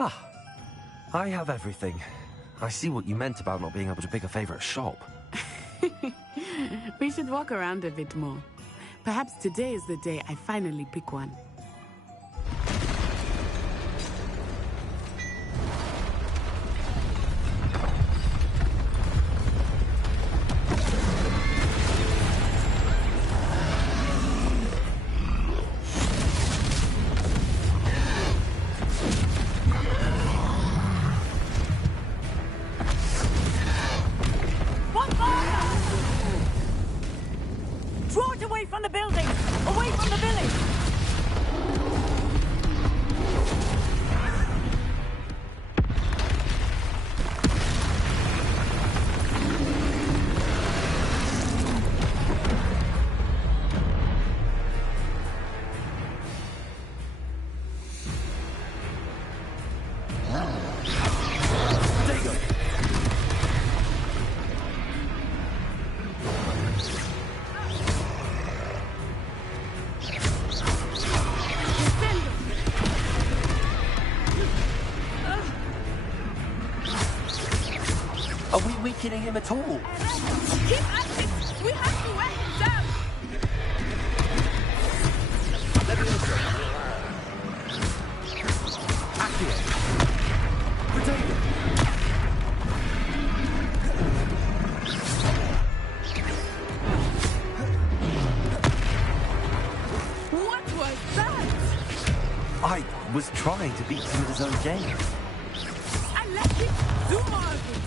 Ah, I have everything. I see what you meant about not being able to pick a favorite shop. We should walk around a bit more. Perhaps today is the day I finally pick one. Are we weakening him at all? Keep at it! We have to wear him down! Accio! Protect him! What was that? I was trying to beat him at his own game. I let him do more of it!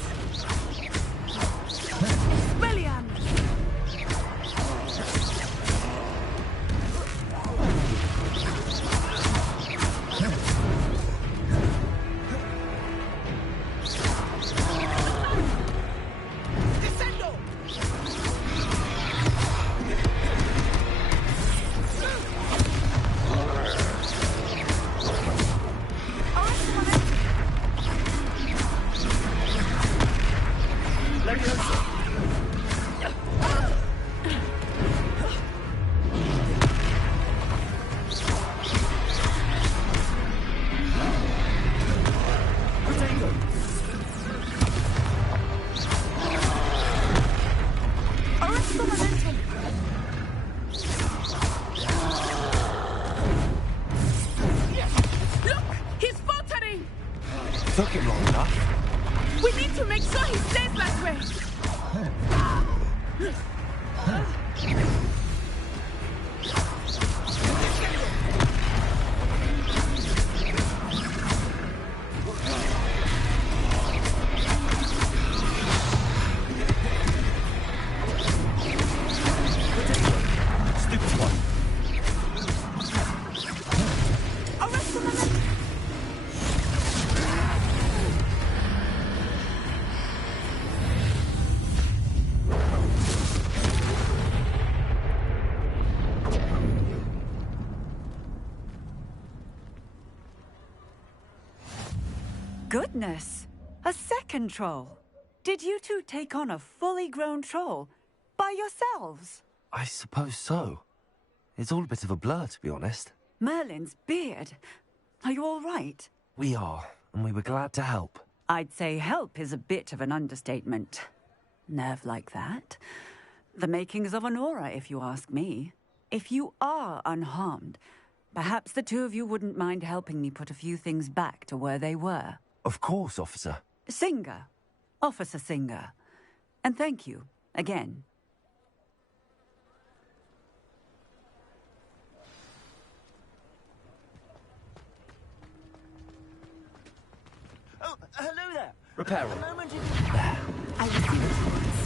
Took him long enough. We need to make sure he stays that way. Stupid one. Goodness! A second troll! Did you two take on a fully grown troll? By yourselves? I suppose so. It's all a bit of a blur, to be honest. Merlin's beard. Are you all right? We are, and we were glad to help. I'd say help is a bit of an understatement. Nerve like that. The makings of an aura, if you ask me. If you are unharmed, perhaps the two of you wouldn't mind helping me put a few things back to where they were. Of course, officer. Singer. Officer Singer. And thank you, again. Oh, hello there. Repairer. A moment in... I will see what he wants.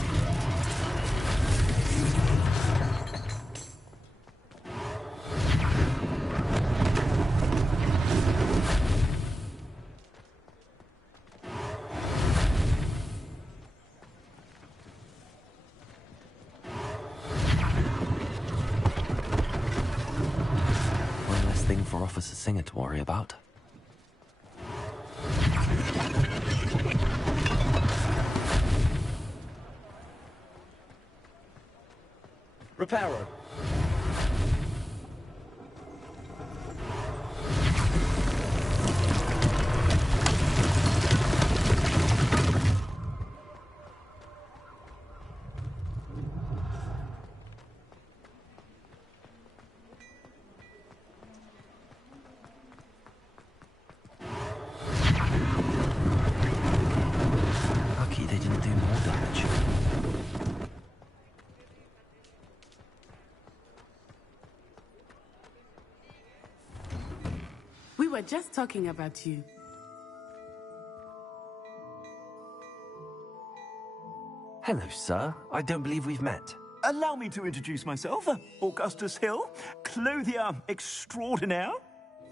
One less thing for Officer Singer to worry about. Reparo. We were just talking about you. Hello, sir. I don't believe we've met. Allow me to introduce myself, Augustus Hill, clothier extraordinaire.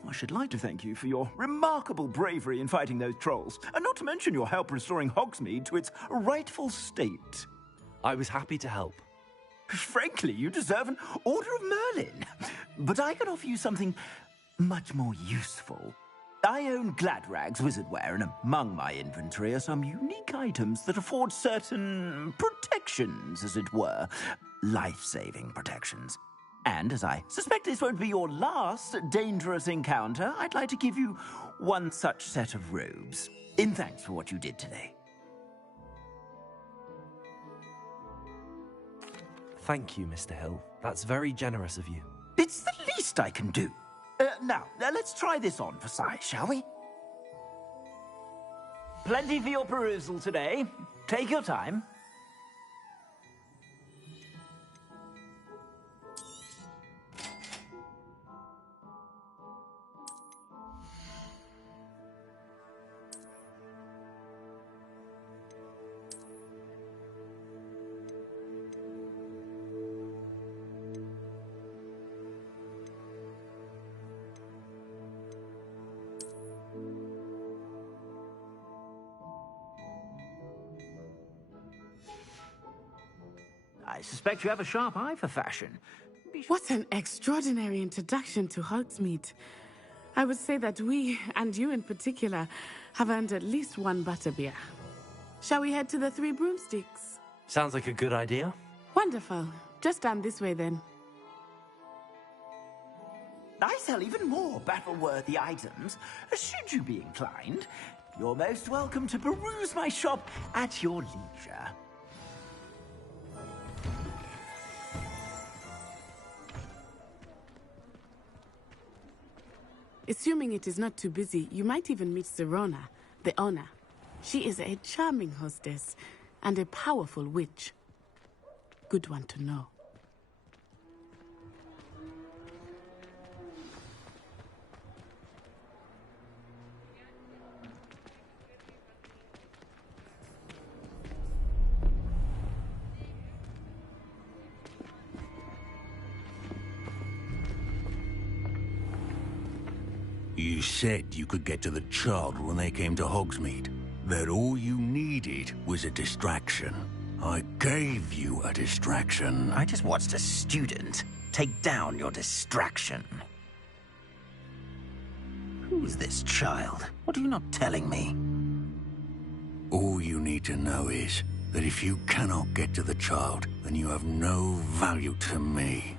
I should like to thank you for your remarkable bravery in fighting those trolls, and not to mention your help restoring Hogsmeade to its rightful state. I was happy to help. Frankly, you deserve an Order of Merlin. But I can offer you something much more useful. I own Gladrag's wizardwear, and among my inventory are some unique items that afford certain protections, as it were. Life-saving protections. And as I suspect this won't be your last dangerous encounter, I'd like to give you one such set of robes, in thanks for what you did today. Thank you, Mr. Hill. That's very generous of you. It's the least I can do. Now, let's try this on for size, shall we? Plenty for your perusal today. Take your time. I suspect you have a sharp eye for fashion. What an extraordinary introduction to Hogsmeade. I would say that we, and you in particular, have earned at least one butterbeer. Shall we head to the Three Broomsticks? Sounds like a good idea. Wonderful. Just down this way then. I sell even more battle-worthy items. Should you be inclined, you're most welcome to peruse my shop at your leisure. Assuming it is not too busy, you might even meet Serona, the owner. She is a charming hostess and a powerful witch. Good one to know. You said you could get to the child when they came to Hogsmeade. That all you needed was a distraction. I gave you a distraction. I just watched a student take down your distraction. Who's this child? What are you not telling me? All you need to know is that if you cannot get to the child, then you have no value to me.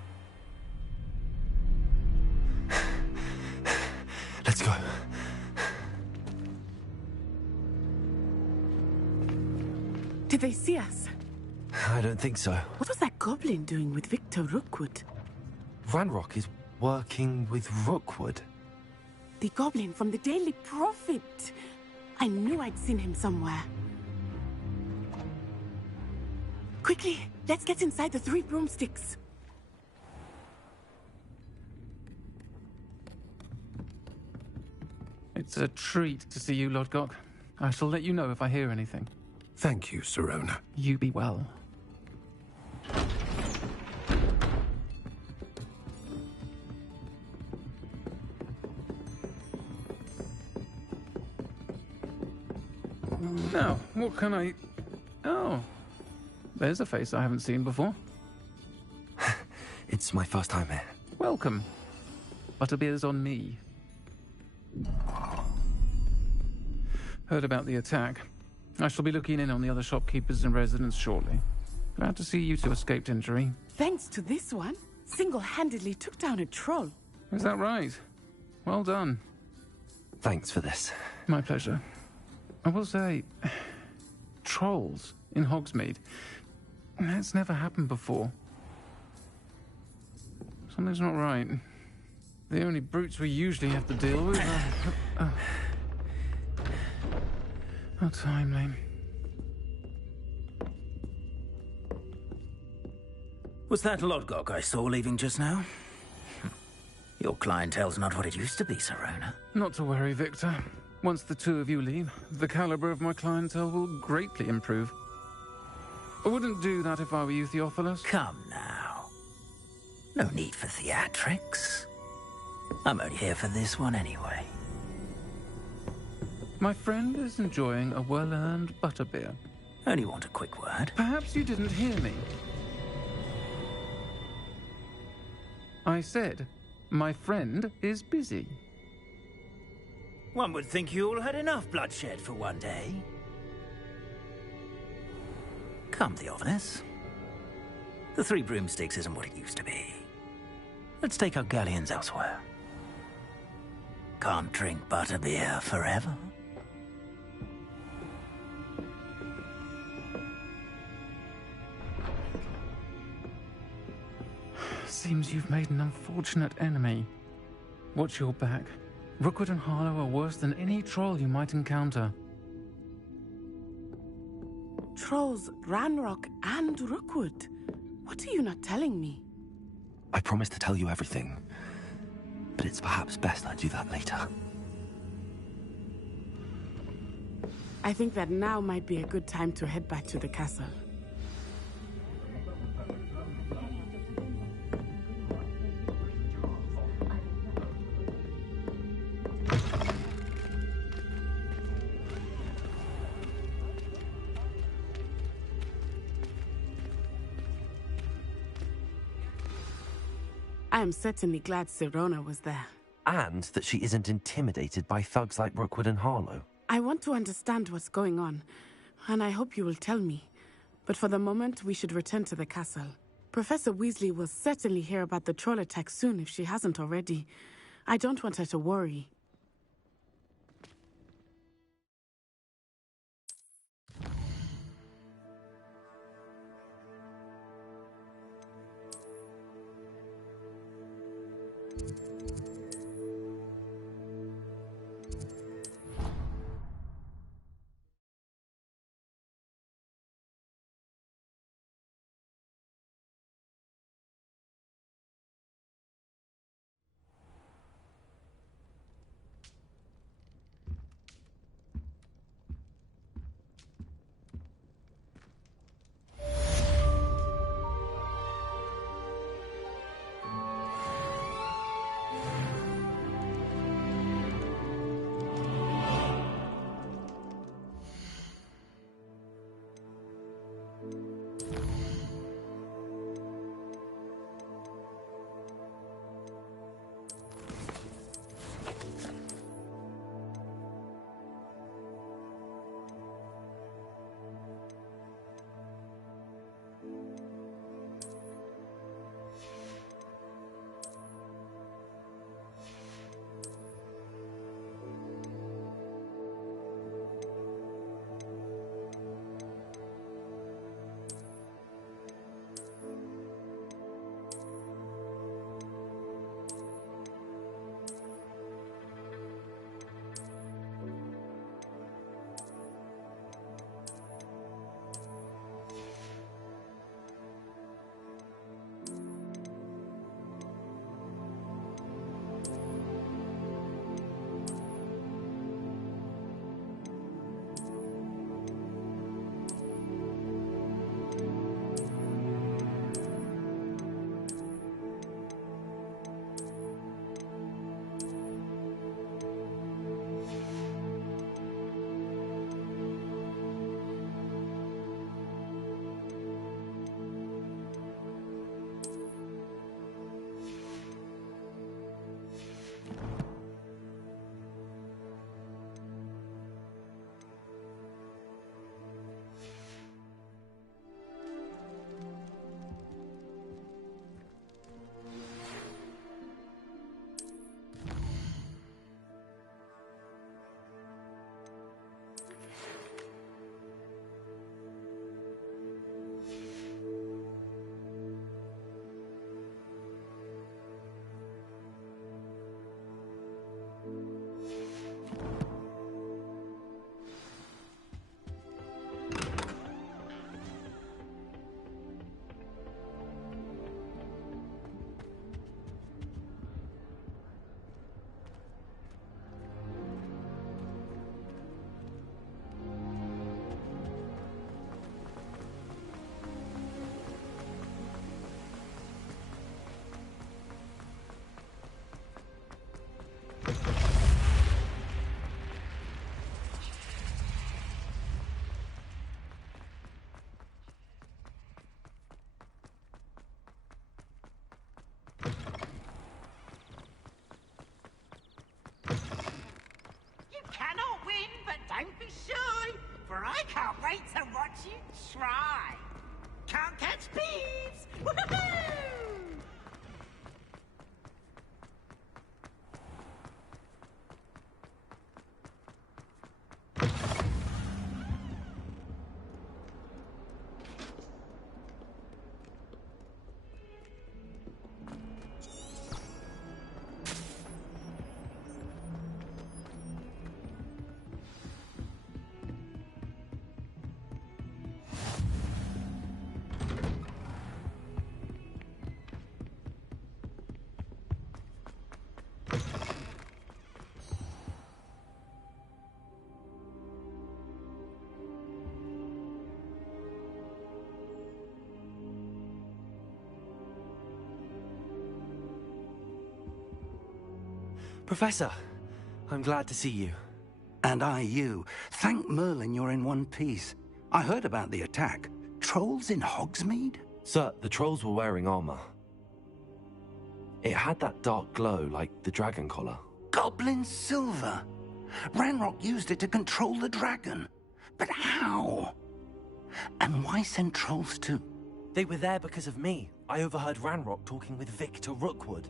Let's go. Did they see us? I don't think so. What was that goblin doing with Victor Rookwood? Ranrock is working with Rookwood. The goblin from the Daily Prophet. I knew I'd seen him somewhere. Quickly, let's get inside the Three Broomsticks. It's a treat to see you, Lodgok. I shall let you know if I hear anything. Thank you, Serona. You be well. Now, what can I... Oh, there's a face I haven't seen before. It's my first time here. Welcome. Butterbeer's on me. Heard about the attack. I shall be looking in on the other shopkeepers and residents shortly. Glad to see you two escaped injury. Thanks to this one, single-handedly took down a troll. Is that right? Well done. Thanks for this. My pleasure. I will say, trolls in Hogsmeade. That's never happened before. Something's not right. The only brutes we usually have to deal with are... How timely. Was that Lodgok I saw leaving just now? Your clientele's not what it used to be, Sirona. Not to worry, Victor. Once the two of you leave, the caliber of my clientele will greatly improve. I wouldn't do that if I were you, Theophilus. Come now. No need for theatrics. I'm only here for this one anyway. My friend is enjoying a well-earned butterbeer. Only want a quick word. Perhaps you didn't hear me. I said, my friend is busy. One would think you all had enough bloodshed for one day. Come, Theophilus. The Three Broomsticks isn't what it used to be. Let's take our galleons elsewhere. Can't drink butterbeer forever. Seems you've made an unfortunate enemy. Watch your back. Rookwood and Harlow are worse than any troll you might encounter. Trolls, Ranrock, and Rookwood. What are you not telling me? I promised to tell you everything, but it's perhaps best I do that later. I think that now might be a good time to head back to the castle. I am certainly glad Sirona was there. And that she isn't intimidated by thugs like Rookwood and Harlow. I want to understand what's going on, and I hope you will tell me. But for the moment, we should return to the castle. Professor Weasley will certainly hear about the troll attack soon if she hasn't already. I don't want her to worry. you try. Can't catch thieves! Woohoo! Professor, I'm glad to see you. And I you. Thank Merlin you're in one piece. I heard about the attack. Trolls in Hogsmeade? Sir, the trolls were wearing armor. It had that dark glow like the dragon collar. Goblin silver. Ranrock used it to control the dragon. But how? And why send trolls to... They were there because of me. I overheard Ranrock talking with Victor Rookwood.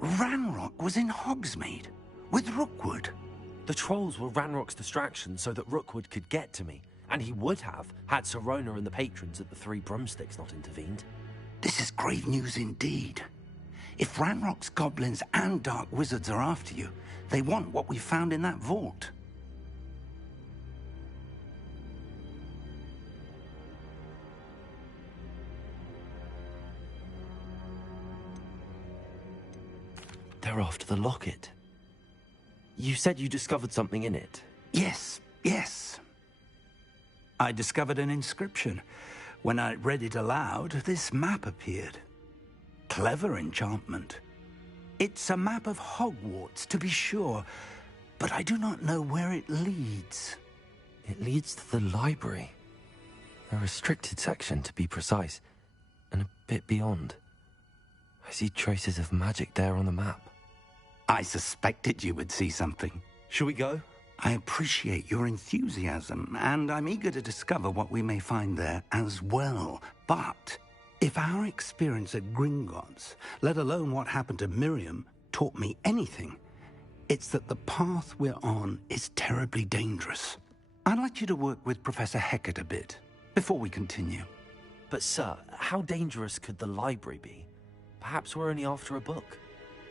Ranrock was in Hogsmeade with Rookwood. The trolls were Ranrock's distraction so that Rookwood could get to me, and he would have had Sirona and the patrons at the Three Broomsticks not intervened. This is grave news indeed. If Ranrock's goblins and dark wizards are after you, they want what we found in that vault. They're after the locket. You said you discovered something in it. Yes, yes. I discovered an inscription. When I read it aloud, this map appeared. Clever enchantment. It's a map of Hogwarts, to be sure, but I do not know where it leads. It leads to the library. A restricted section, to be precise, and a bit beyond. I see traces of magic there on the map. I suspected you would see something. Shall we go? I appreciate your enthusiasm, and I'm eager to discover what we may find there as well. But if our experience at Gringotts, let alone what happened to Miriam, taught me anything, it's that the path we're on is terribly dangerous. I'd like you to work with Professor Hecat a bit before we continue. But sir, how dangerous could the library be? Perhaps we're only after a book.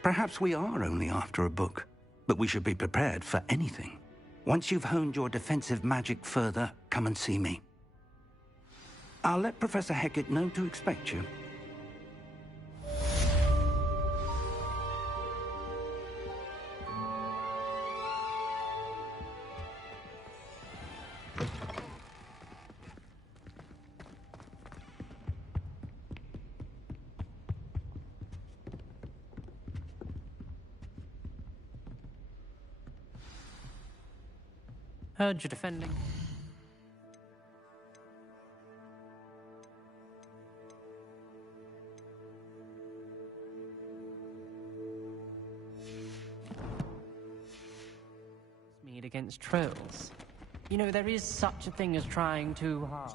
Perhaps we are only after a book, but we should be prepared for anything. Once you've honed your defensive magic further, come and see me. I'll let Professor Hecat know to expect you. Heard you defending. Meet against trolls. You know, there is such a thing as trying too hard.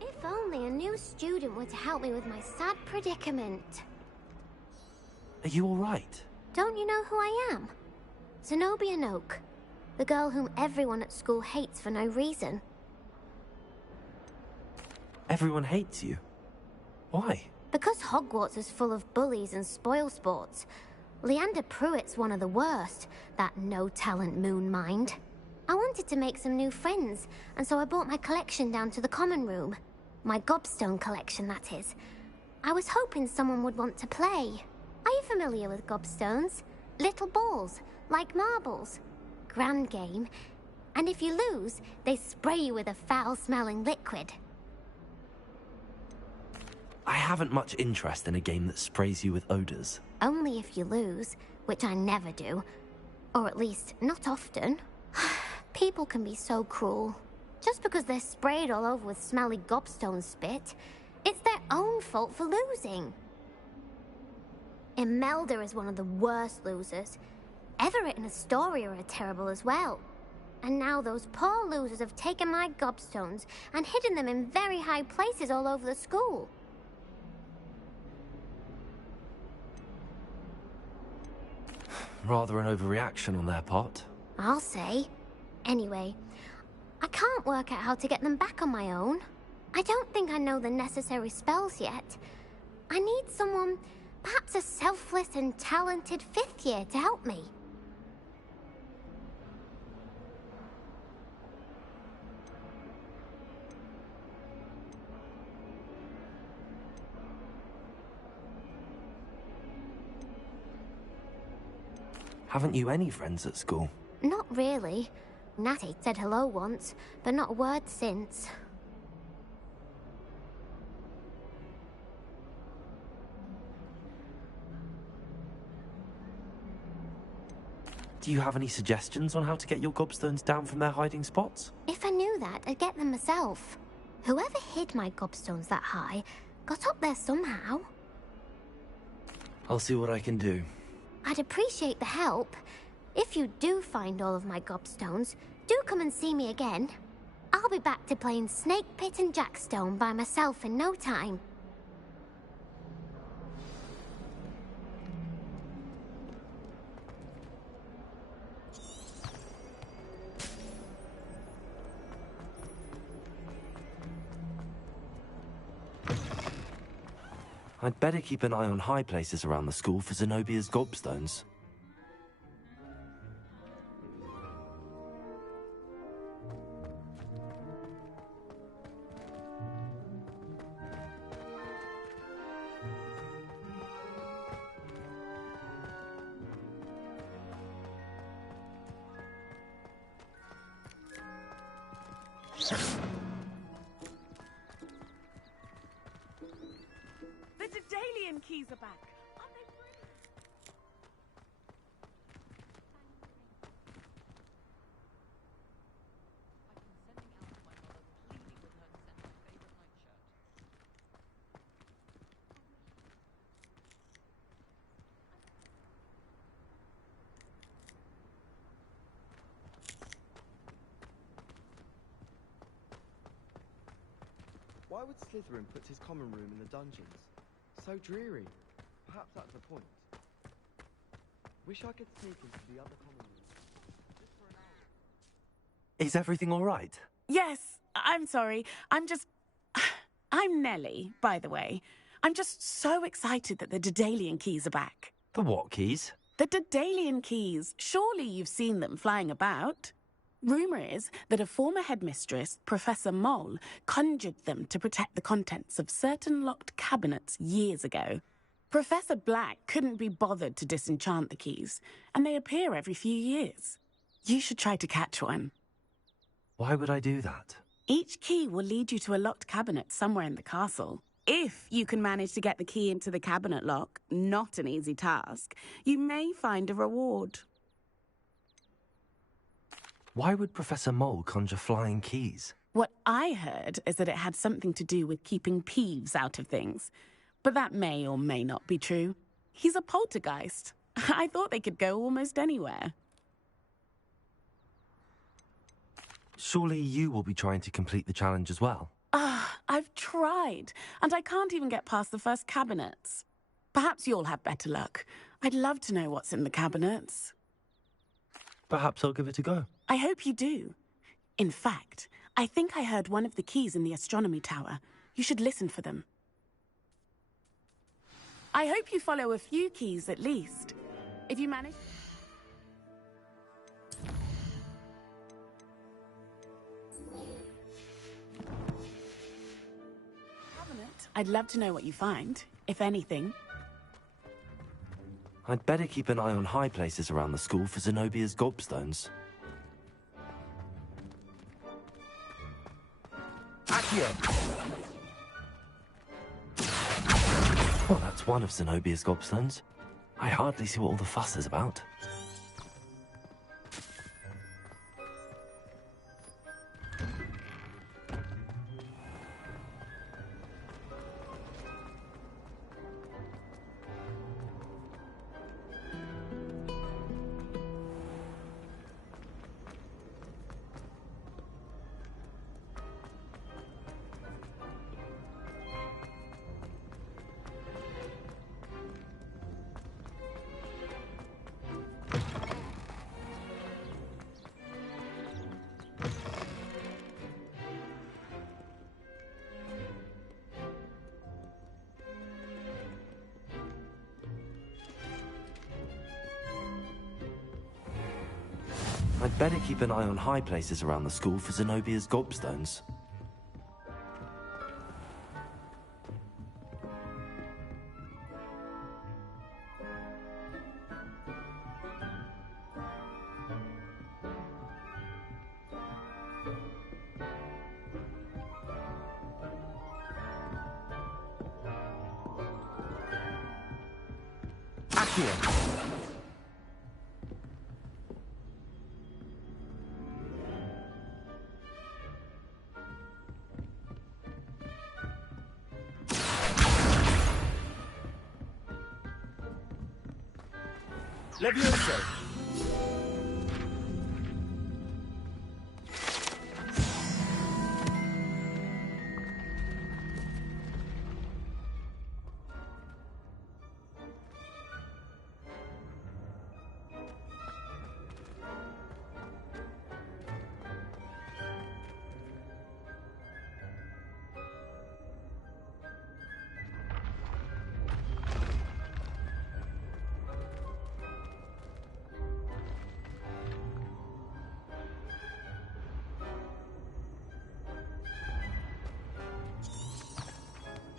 If only a new student were to help me with my sad predicament. Are you all right? Don't you know who I am? Zenobia Noak, the girl whom everyone at school hates for no reason. Everyone hates you. Why? Because Hogwarts is full of bullies and spoilsports. Leander Pruitt's one of the worst, that no-talent moon mind. I wanted to make some new friends, and so I brought my collection down to the common room. My gobstone collection, that is. I was hoping someone would want to play. Are you familiar with gobstones? Little balls, like marbles. Grand game. And if you lose, they spray you with a foul-smelling liquid. I haven't much interest in a game that sprays you with odors. Only if you lose. which I never do. Or at least, not often. People can be so cruel. Just because they're sprayed all over with smelly gobstone spit, it's their own fault for losing. Imelda is one of the worst losers. Everett and Astoria are terrible as well. And now those poor losers have taken my gobstones and hidden them in very high places all over the school. Rather an overreaction on their part. I'll say. Anyway, I can't work out how to get them back on my own. I don't think I know the necessary spells yet. I need someone, perhaps a selfless and talented 5th year to help me. Haven't you any friends at school? Not really. Natty said hello once, but not a word since. Do you have any suggestions on how to get your gobstones down from their hiding spots? If I knew that, I'd get them myself. Whoever hid my gobstones that high got up there somehow. I'll see what I can do. I'd appreciate the help. If you do find all of my gobstones, do come and see me again. I'll be back to playing Snake Pit and Jackstone by myself in no time. I'd better keep an eye on high places around the school for Zenobia's gobstones. The Daedalian keys are back. Aren't they brilliant? Why would Slytherin put his common room in the dungeons? So dreary. Perhaps that's the point. Wish I could sneak into the other common room. Just for an hour. Is everything all right? Yes, I'm sorry. I'm Nellie, by the way. I'm just so excited that the Daedalian keys are back. The what keys? The Daedalian keys. Surely you've seen them flying about. Rumour is that a former headmistress, Professor Mole, conjured them to protect the contents of certain locked cabinets years ago. Professor Black couldn't be bothered to disenchant the keys, and they appear every few years. You should try to catch one. Why would I do that? Each key will lead you to a locked cabinet somewhere in the castle. If you can manage to get the key into the cabinet lock, not an easy task, you may find a reward. Why would Professor Mole conjure flying keys? What I heard is that it had something to do with keeping Peeves out of things. But that may or may not be true. He's a poltergeist. I thought they could go almost anywhere. Surely you will be trying to complete the challenge as well? I've tried, and I can't even get past the first cabinets. Perhaps you'll have better luck. I'd love to know what's in the cabinets. Perhaps I'll give it a go. I hope you do. In fact, I think I heard one of the keys in the astronomy tower. You should listen for them. I hope you follow a few keys at least. If you manage... Cabinet. I'd love to know what you find, if anything. I'd better keep an eye on high places around the school for Zenobia's gobstones. Well, that's one of Zenobia's gobstones. I hardly see what all the fuss is about. I'd better keep an eye on high places around the school for Zenobia's gobstones. Accio! Levioso!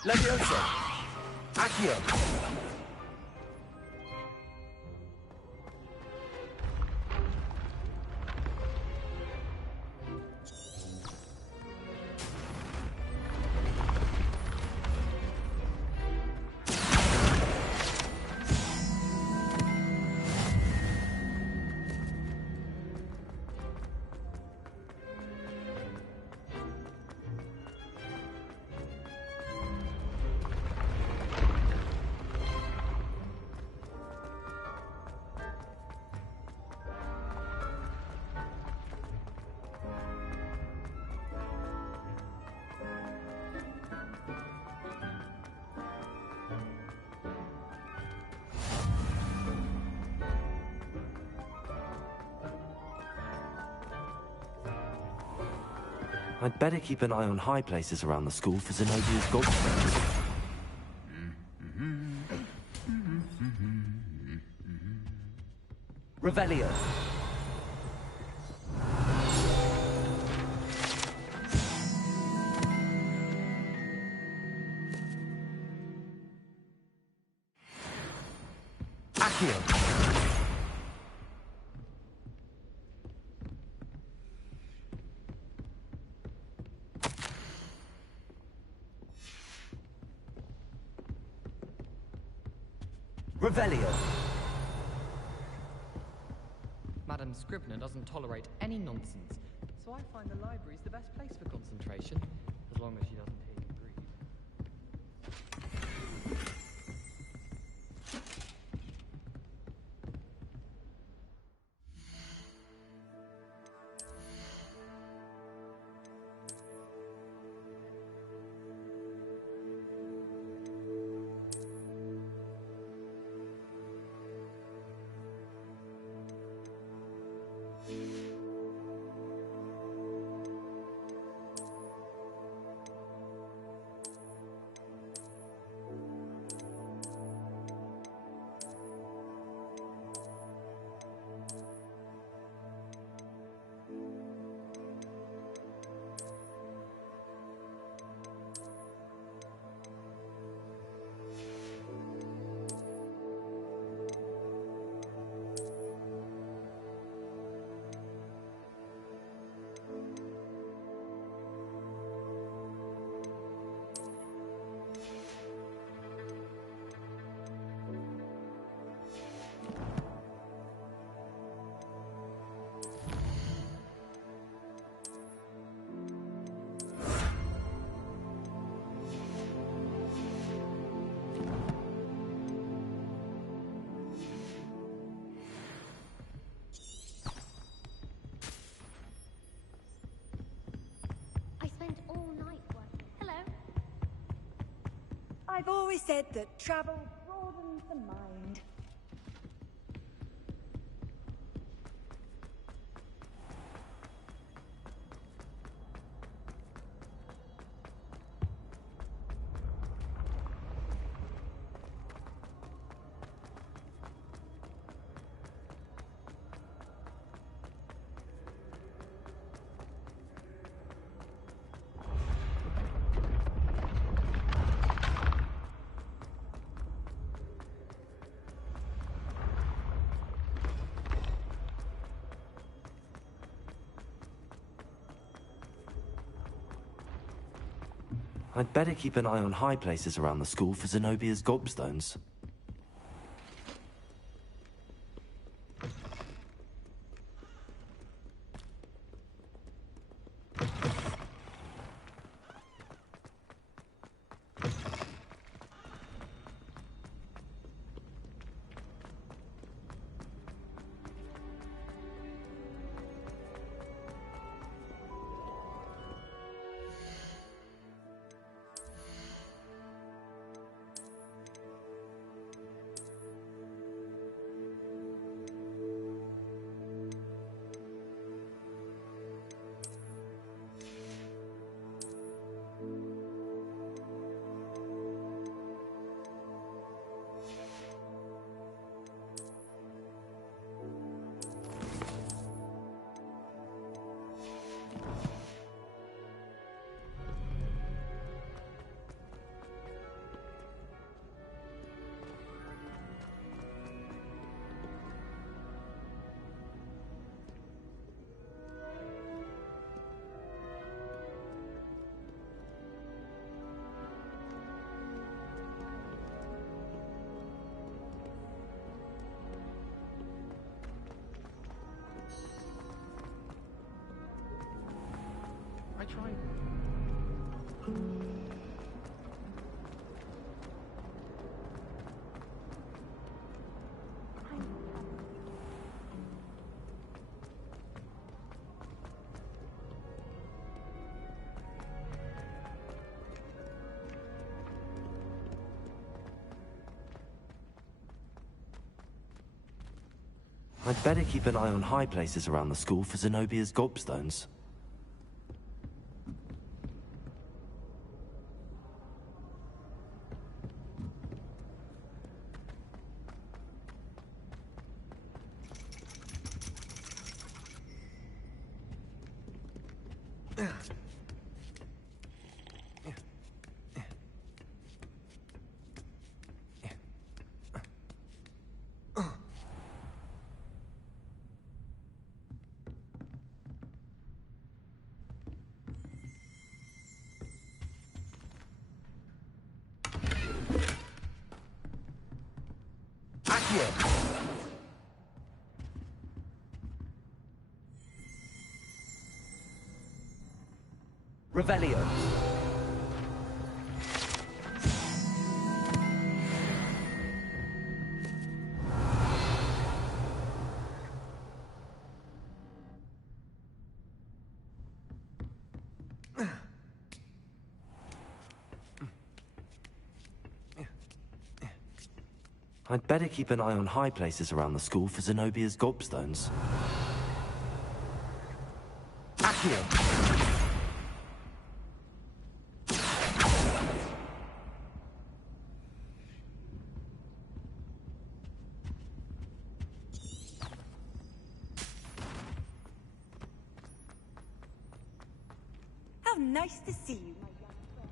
Levioso! Accio! I'd better keep an eye on high places around the school for Zenobia's gobstones. Revelio. Accio. Revelio. Madam Scribner doesn't tolerate any nonsense, so I find the library's the best place for concentration, as long as she doesn't hear you breathe. I've always said that travel broadens the mind. I'd better keep an eye on high places around the school for Zenobia's gobstones. I tried. I'd better keep an eye on high places around the school for Zenobia's gobstones. Revelio. I'd better keep an eye on high places around the school for Zenobia's gobstones. Accio. How nice to see you, my young friend.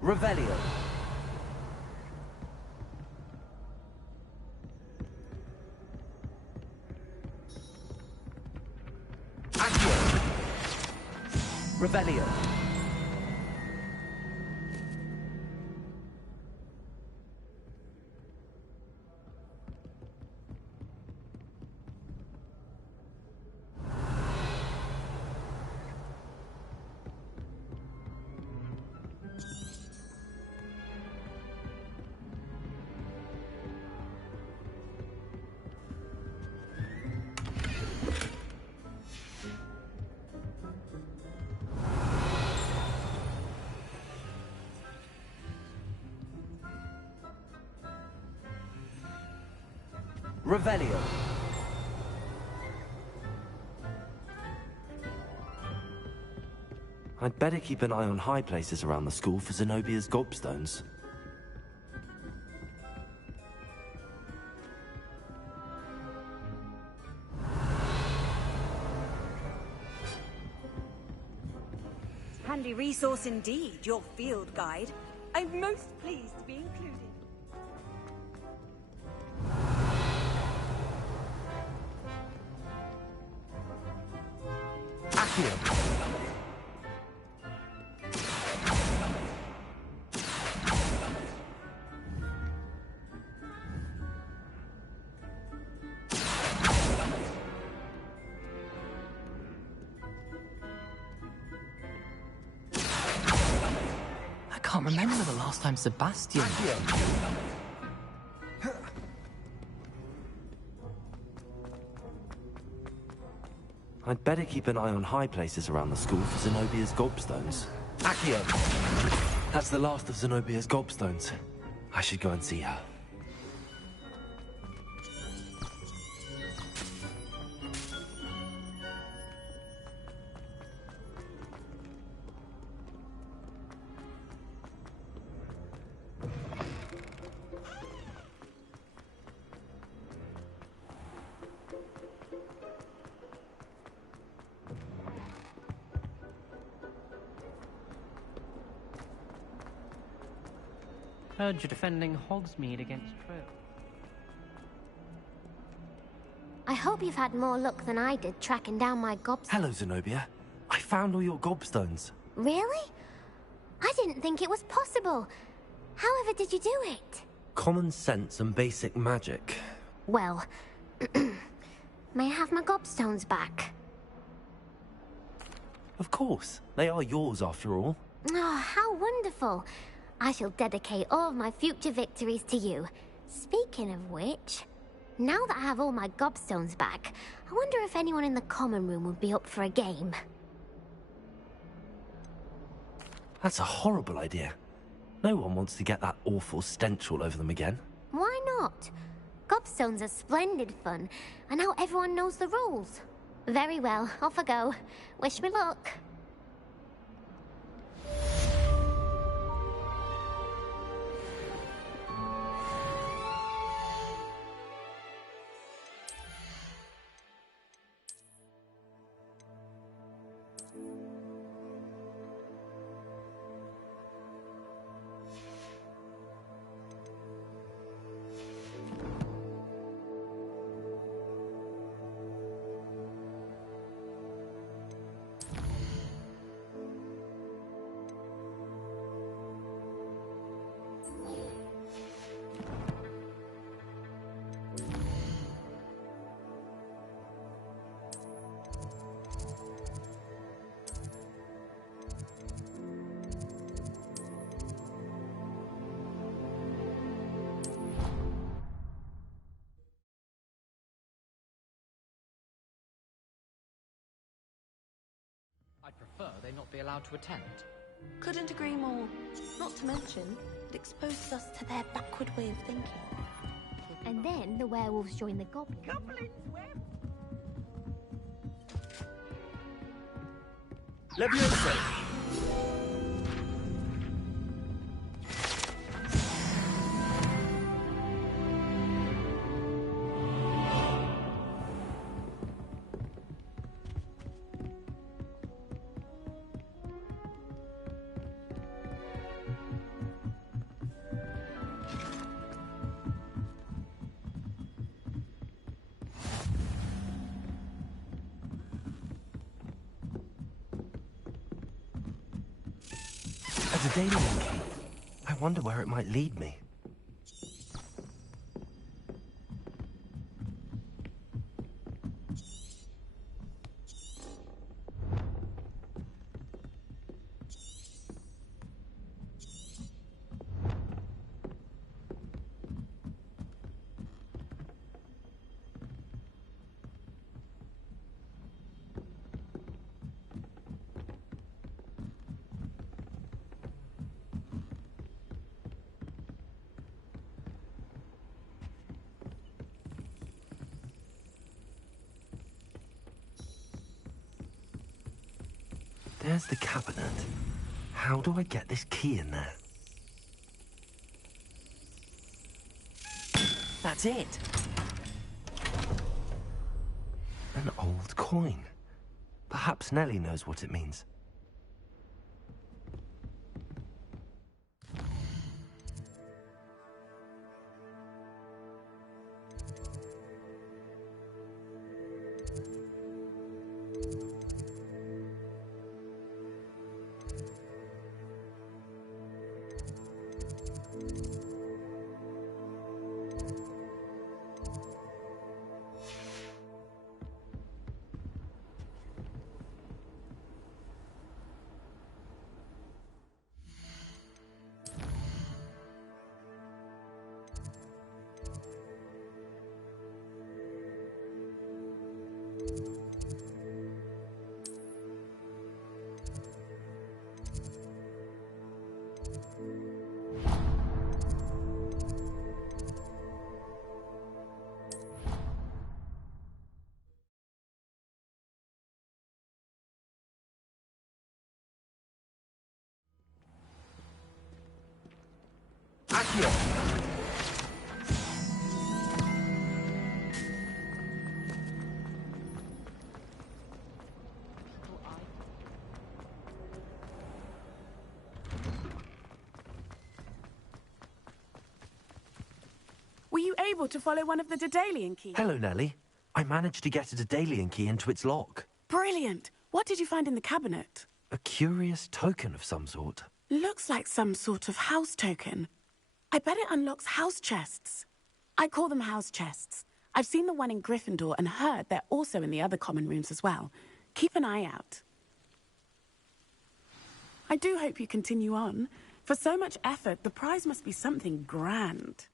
Revelio. Accio. Revelio. Revelio. I'd better keep an eye on high places around the school for Zenobia's gobstones. Handy resource indeed, your field guide. I'm most pleased to be included. Accio! I can't remember the last time Sebastian... I'd better keep an eye on high places around the school for Zenobia's gobstones. Accio! That's the last of Zenobia's gobstones. I should go and see her. Heard you're defending Hogsmeade against Trill. I hope you've had more luck than I did tracking down my gobstones. Hello, Zenobia. I found all your gobstones. Really? I didn't think it was possible. However did you do it? Common sense and basic magic. Well, may I have my gobstones back? Of course. They are yours, after all. Oh, how wonderful. I shall dedicate all of my future victories to you. Speaking of which, now that I have all my gobstones back, I wonder if anyone in the common room would be up for a game. That's a horrible idea. No one wants to get that awful stench all over them again. Why not? Gobstones are splendid fun, and now everyone knows the rules. Very well, off I go. Wish me luck. I'd prefer they not be allowed to attend. Couldn't agree more. Not to mention, it exposes us to their backward way of thinking. And then the werewolves join the goblins. Leviosa! There's a daily key. I wonder where it might lead me. There's the cabinet. How do I get this key in there? That's it. An old coin. Perhaps Nellie knows what it means. Were you able to follow one of the Daedalian keys? Hello, Nellie. I managed to get a Daedalian key into its lock. Brilliant. What did you find in the cabinet? A curious token of some sort. Looks like some sort of house token. I bet it unlocks house chests. I call them house chests. I've seen the one in Gryffindor and heard they're also in the other common rooms as well. Keep an eye out. I do hope you continue on. For so much effort, the prize must be something grand.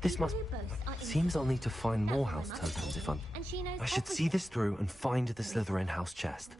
This must... Seems I'll need to find more house tokens if I'm... I should see this through and find the Slytherin house chest.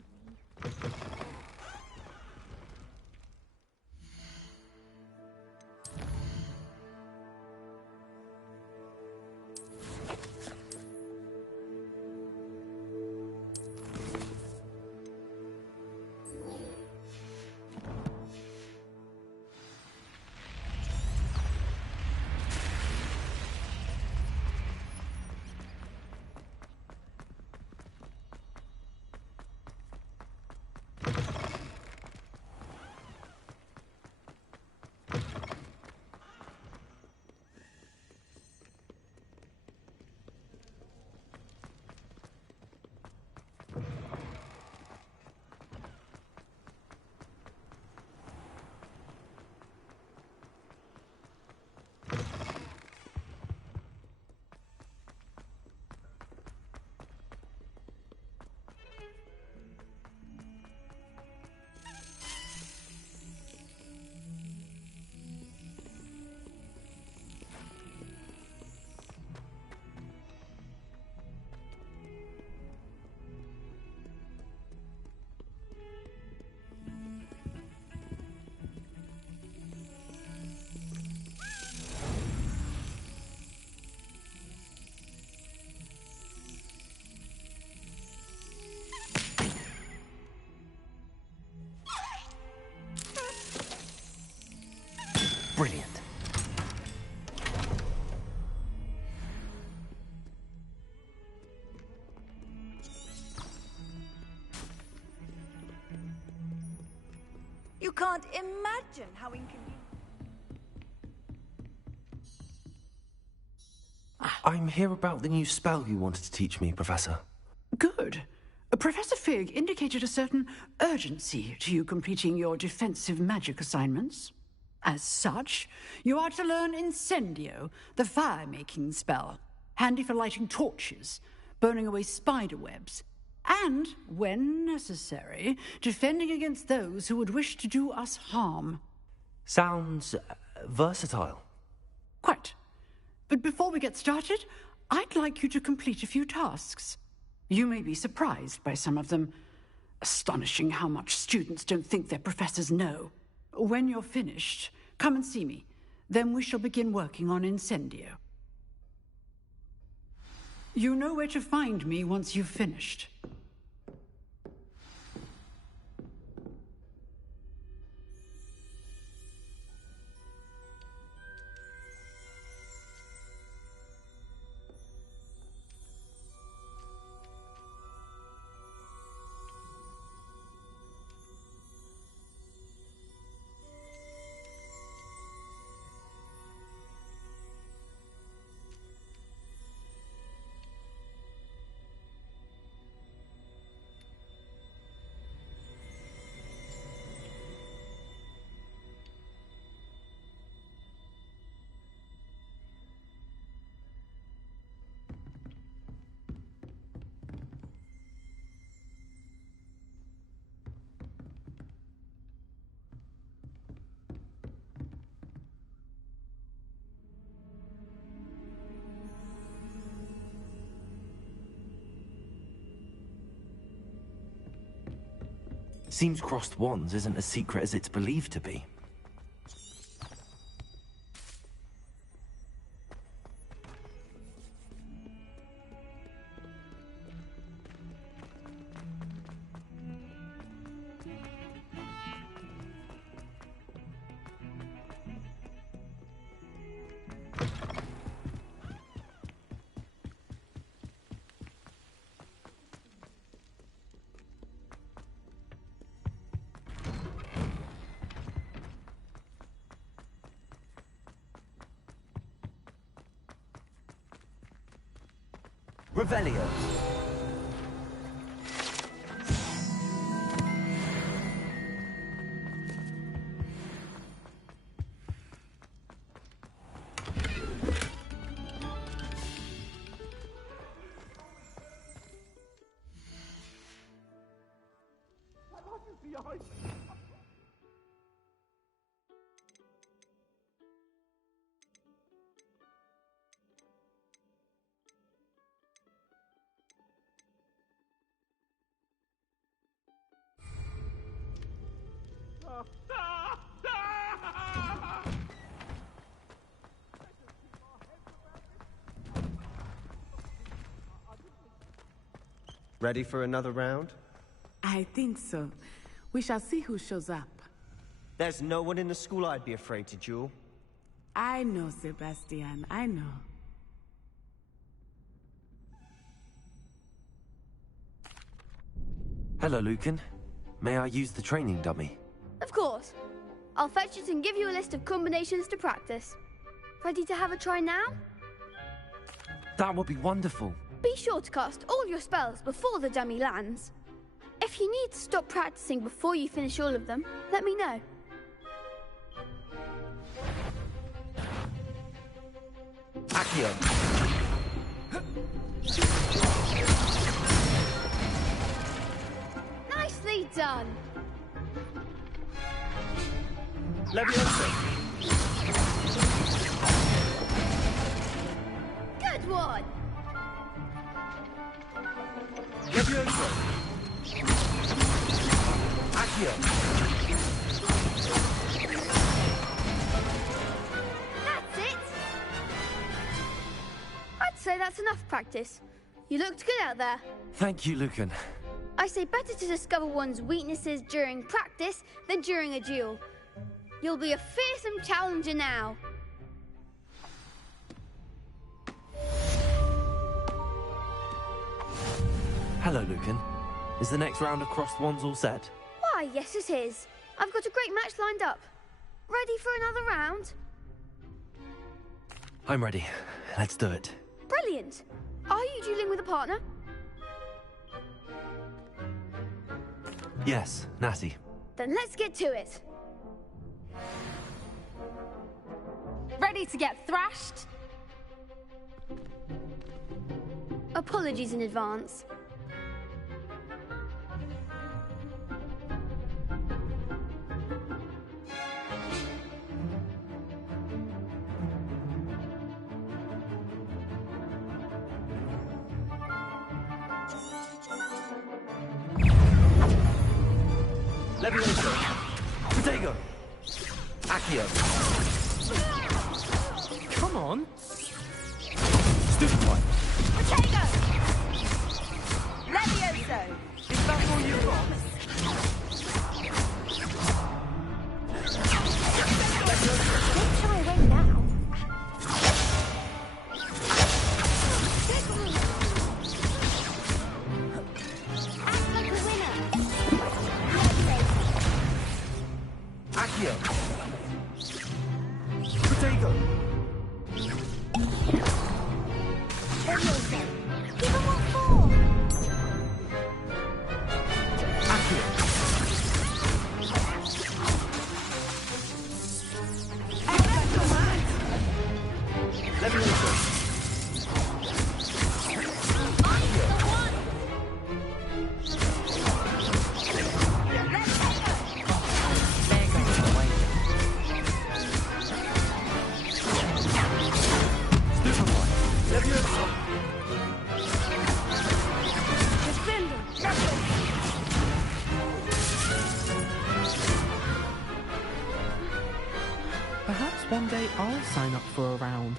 Brilliant. You can't imagine how inconvenient. I'm here about the new spell you wanted to teach me, Professor. Good. Professor Fig indicated a certain urgency to you completing your defensive magic assignments. As such, you are to learn Incendio, the fire-making spell, handy for lighting torches, burning away spider webs, and, when necessary, defending against those who would wish to do us harm. Sounds versatile. Quite. But before we get started, I'd like you to complete a few tasks. You may be surprised by some of them. Astonishing how much students don't think their professors know. When you're finished, come and see me. Then we shall begin working on Incendio. You know where to find me once you've finished. Seems crossed wands isn't as secret as it's believed to be. Revelio. Ready for another round? I think so. We shall see who shows up. There's no one in the school I'd be afraid to duel. I know, Sebastian, I know. Hello, Lucan. May I use the training dummy? Of course. I'll fetch it and give you a list of combinations to practice. Ready to have a try now? That would be wonderful. Be sure to cast all your spells before the dummy lands. If you need to stop practicing before you finish all of them, let me know. Accio! Nicely done! Leviosa! Good one! Leviosa! Accio! That's it! I'd say that's enough practice. You looked good out there. Thank you, Lucan. I say better to discover one's weaknesses during practice than during a duel. You'll be a fearsome challenger now. Hello, Lucan. Is the next round of crossed wands all set? Why, yes it is. I've got a great match lined up. Ready for another round? I'm ready. Let's do it. Brilliant. Are you dueling with a partner? Yes, Natty. Then let's get to it. Ready to get thrashed? Apologies in advance. Levioso! Protego! Accio! Come on! Stupefy! Protego! Levioso! Is that all you've got? Don't shy away now. Act like a winner. Accio! Protego! Levioso. Give him what for. Accio! Levioso! Perhaps one day I'll sign up for a round.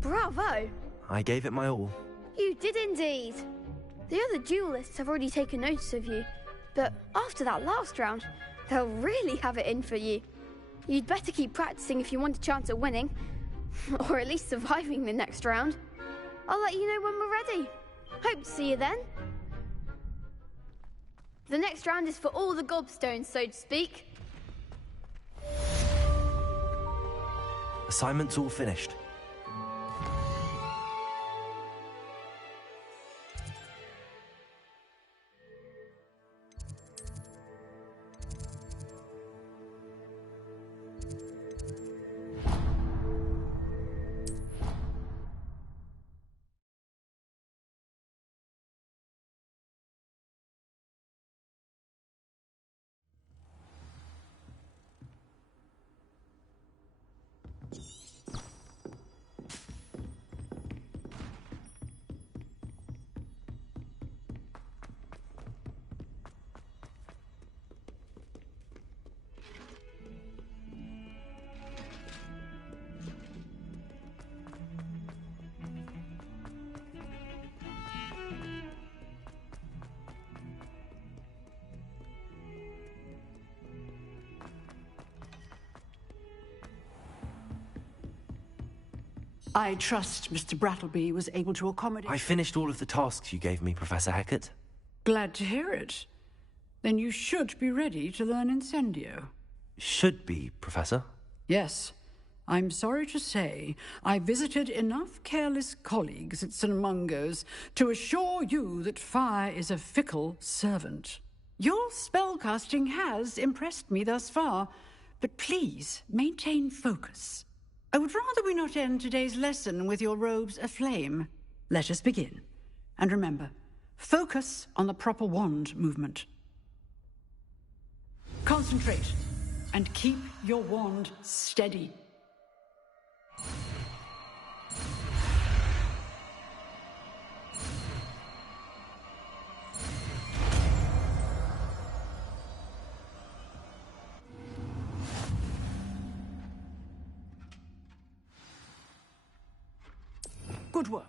Bravo! I gave it my all. You did indeed. The other duelists have already taken notice of you, but after that last round, they'll really have it in for you. You'd better keep practicing if you want a chance at winning, or at least surviving the next round. I'll let you know when we're ready. Hope to see you then. The next round is for all the gobstones, so to speak. Assignment's all finished. I trust Mr. Brattleby was able to accommodate... I finished all of the tasks you gave me, Professor Hackett. Glad to hear it. Then you should be ready to learn Incendio. Should be, Professor. Yes. I'm sorry to say, I visited enough careless colleagues at St. Mungo's to assure you that fire is a fickle servant. Your spellcasting has impressed me thus far, but please maintain focus. I would rather we not end today's lesson with your robes aflame. Let us begin. And remember, focus on the proper wand movement. Concentrate, and keep your wand steady. Good work.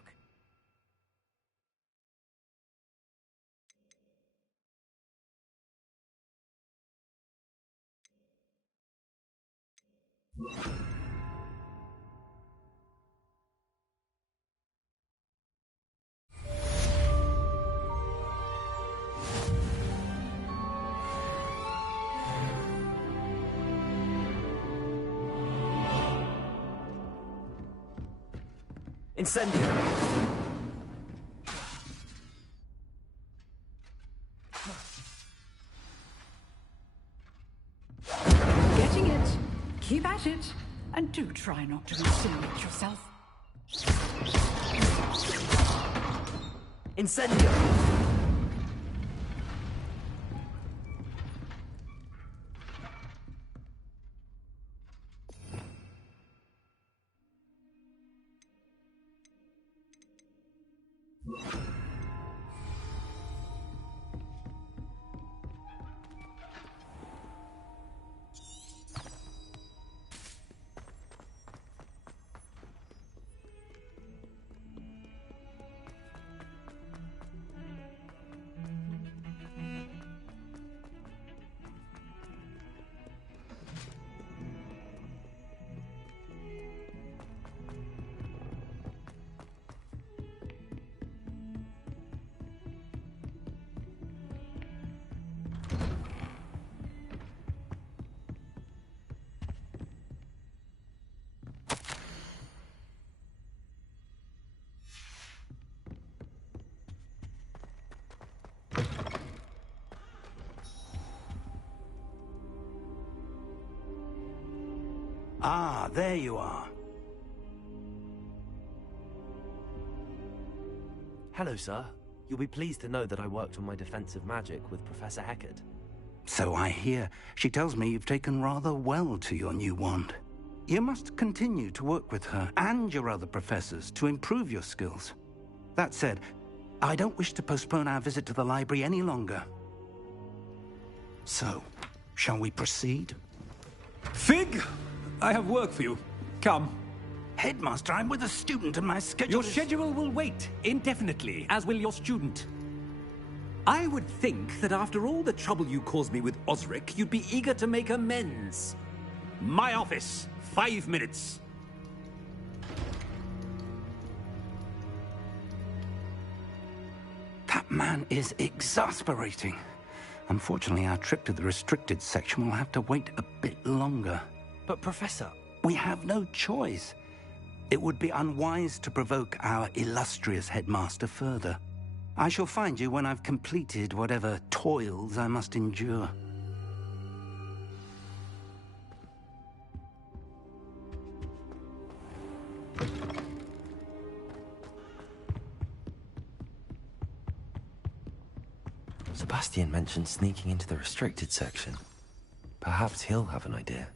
Incendio! Getting it. Keep at it. And do try not to insinuate yourself. Incendio! Ah, there you are. Hello, sir. You'll be pleased to know that I worked on my defensive magic with Professor Heckard. So I hear. She tells me you've taken rather well to your new wand. You must continue to work with her and your other professors to improve your skills. That said, I don't wish to postpone our visit to the library any longer. So, shall we proceed? Fig! I have work for you. Come. Headmaster, I'm with a student and my schedule Your schedule will wait indefinitely, as will your student. I would think that after all the trouble you caused me with Osric, you'd be eager to make amends. My office, 5 minutes. That man is exasperating. Unfortunately, our trip to the restricted section will have to wait a bit longer. But, Professor... We have no choice. It would be unwise to provoke our illustrious headmaster further. I shall find you when I've completed whatever toils I must endure. Sebastian mentioned sneaking into the restricted section. Perhaps he'll have an idea.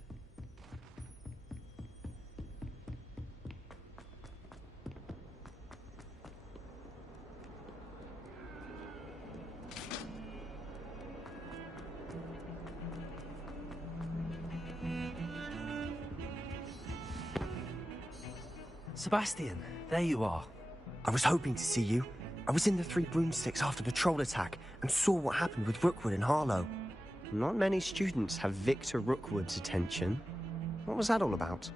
Sebastian, there you are. I was hoping to see you. I was in the Three Broomsticks after the troll attack and saw what happened with Rookwood and Harlow. Not many students have Victor Rookwood's attention. What was that all about?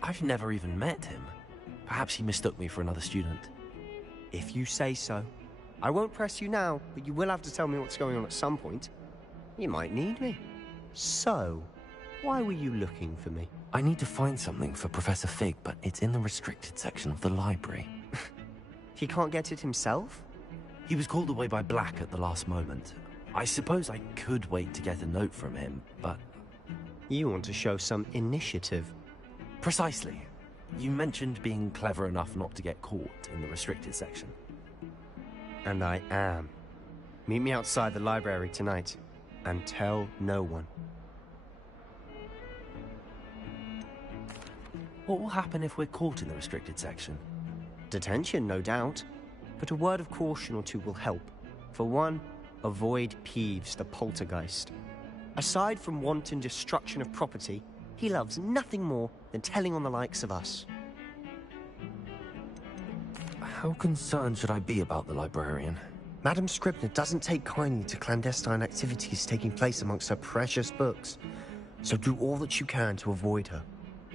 I've never even met him. Perhaps he mistook me for another student. If you say so. I won't press you now, but you will have to tell me what's going on at some point. You might need me. So, why were you looking for me? I need to find something for Professor Fig, but it's in the restricted section of the library. He can't get it himself? He was called away by Black at the last moment. I suppose I could wait to get a note from him, but... You want to show some initiative. Precisely. You mentioned being clever enough not to get caught in the restricted section. And I am. Meet me outside the library tonight, and tell no one. What will happen if we're caught in the restricted section? Detention, no doubt. But a word of caution or two will help. For one, avoid Peeves, the poltergeist. Aside from wanton destruction of property, he loves nothing more than telling on the likes of us. How concerned should I be about the librarian? Madame Scribner doesn't take kindly to clandestine activities taking place amongst her precious books. So do all that you can to avoid her.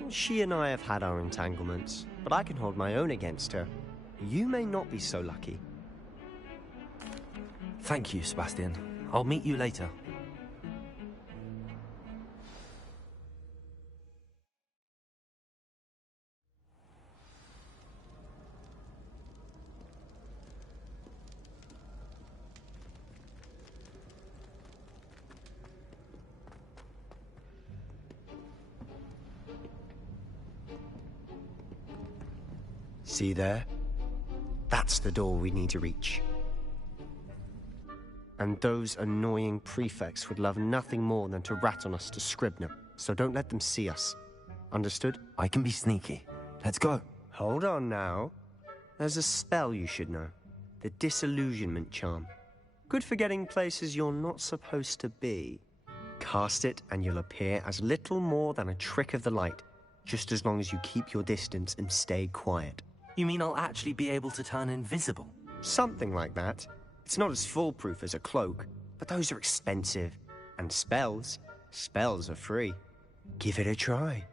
She and I have had our entanglements, but I can hold my own against her. You may not be so lucky. Thank you, Sebastian. I'll meet you later. See there? That's the door we need to reach. And those annoying prefects would love nothing more than to rat on us to Scribner, so don't let them see us. Understood? I can be sneaky. Let's go. Hold on now. There's a spell you should know. The Disillusionment Charm. Good for getting places you're not supposed to be. Cast it and you'll appear as little more than a trick of the light, just as long as you keep your distance and stay quiet. You mean I'll actually be able to turn invisible? Something like that. It's not as foolproof as a cloak, but those are expensive. And spells are free. Give it a try.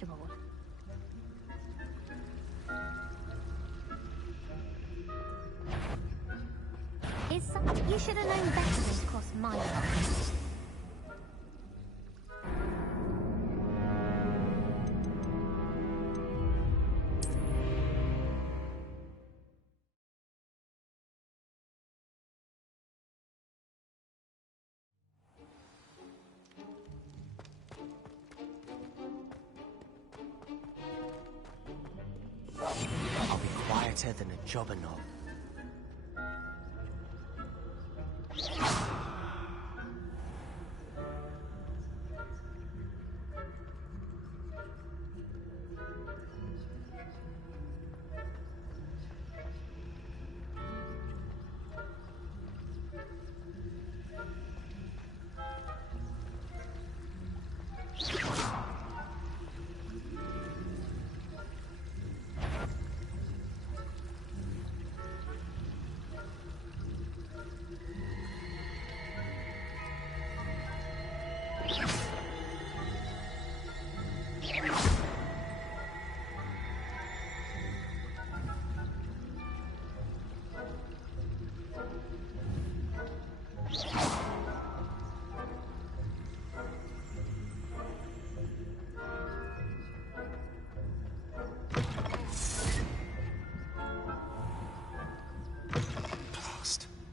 after all. You should have known better than to cross my path. I'll be quieter than a jobber knob.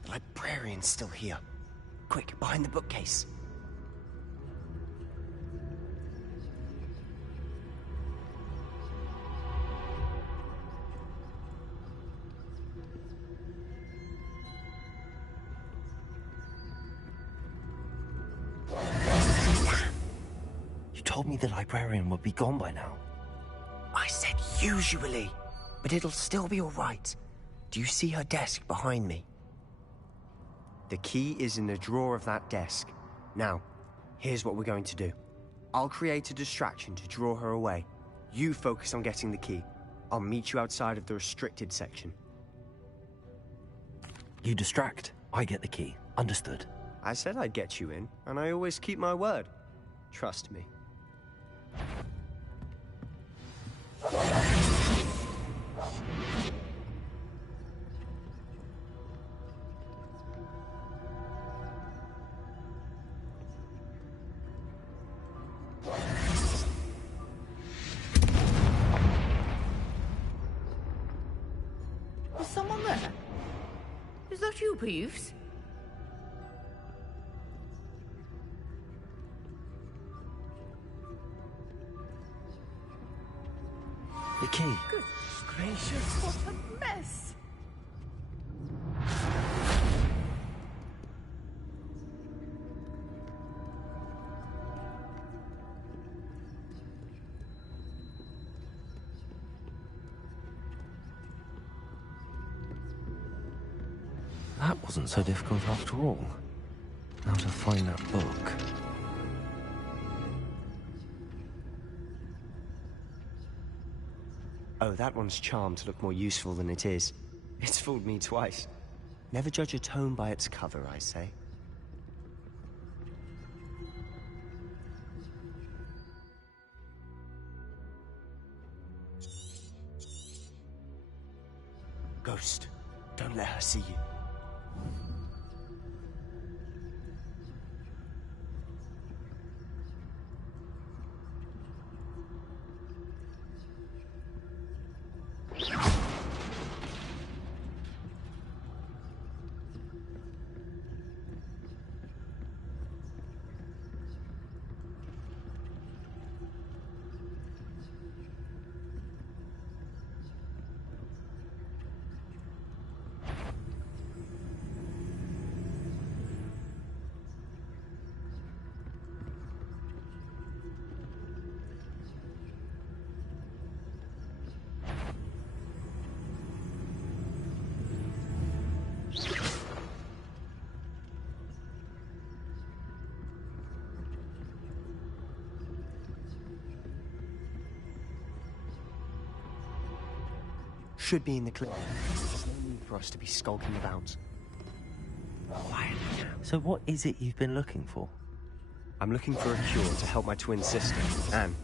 Librarian's still here. Quick, behind the bookcase. You told me the librarian would be gone by now. I said usually, but it'll still be all right. Do you see her desk behind me? The key is in the drawer of that desk. Now, here's what we're going to do. I'll create a distraction to draw her away. You focus on getting the key. I'll meet you outside of the restricted section. You distract, I get the key. Understood. I said I'd get you in, and I always keep my word. Trust me. Is someone there? Is that you, Peeves? The key. Goodness gracious, what a mess! That wasn't so difficult after all. Now to find that book. Oh, that one's charmed to look more useful than it is. It's fooled me twice. Never judge a tome by its cover, I say. Ghost, don't let her see you. Should be in the clinic. There's no need for us to be skulking about. Quiet now. So what is it you've been looking for? I'm looking for a cure to help my twin sister, Anne.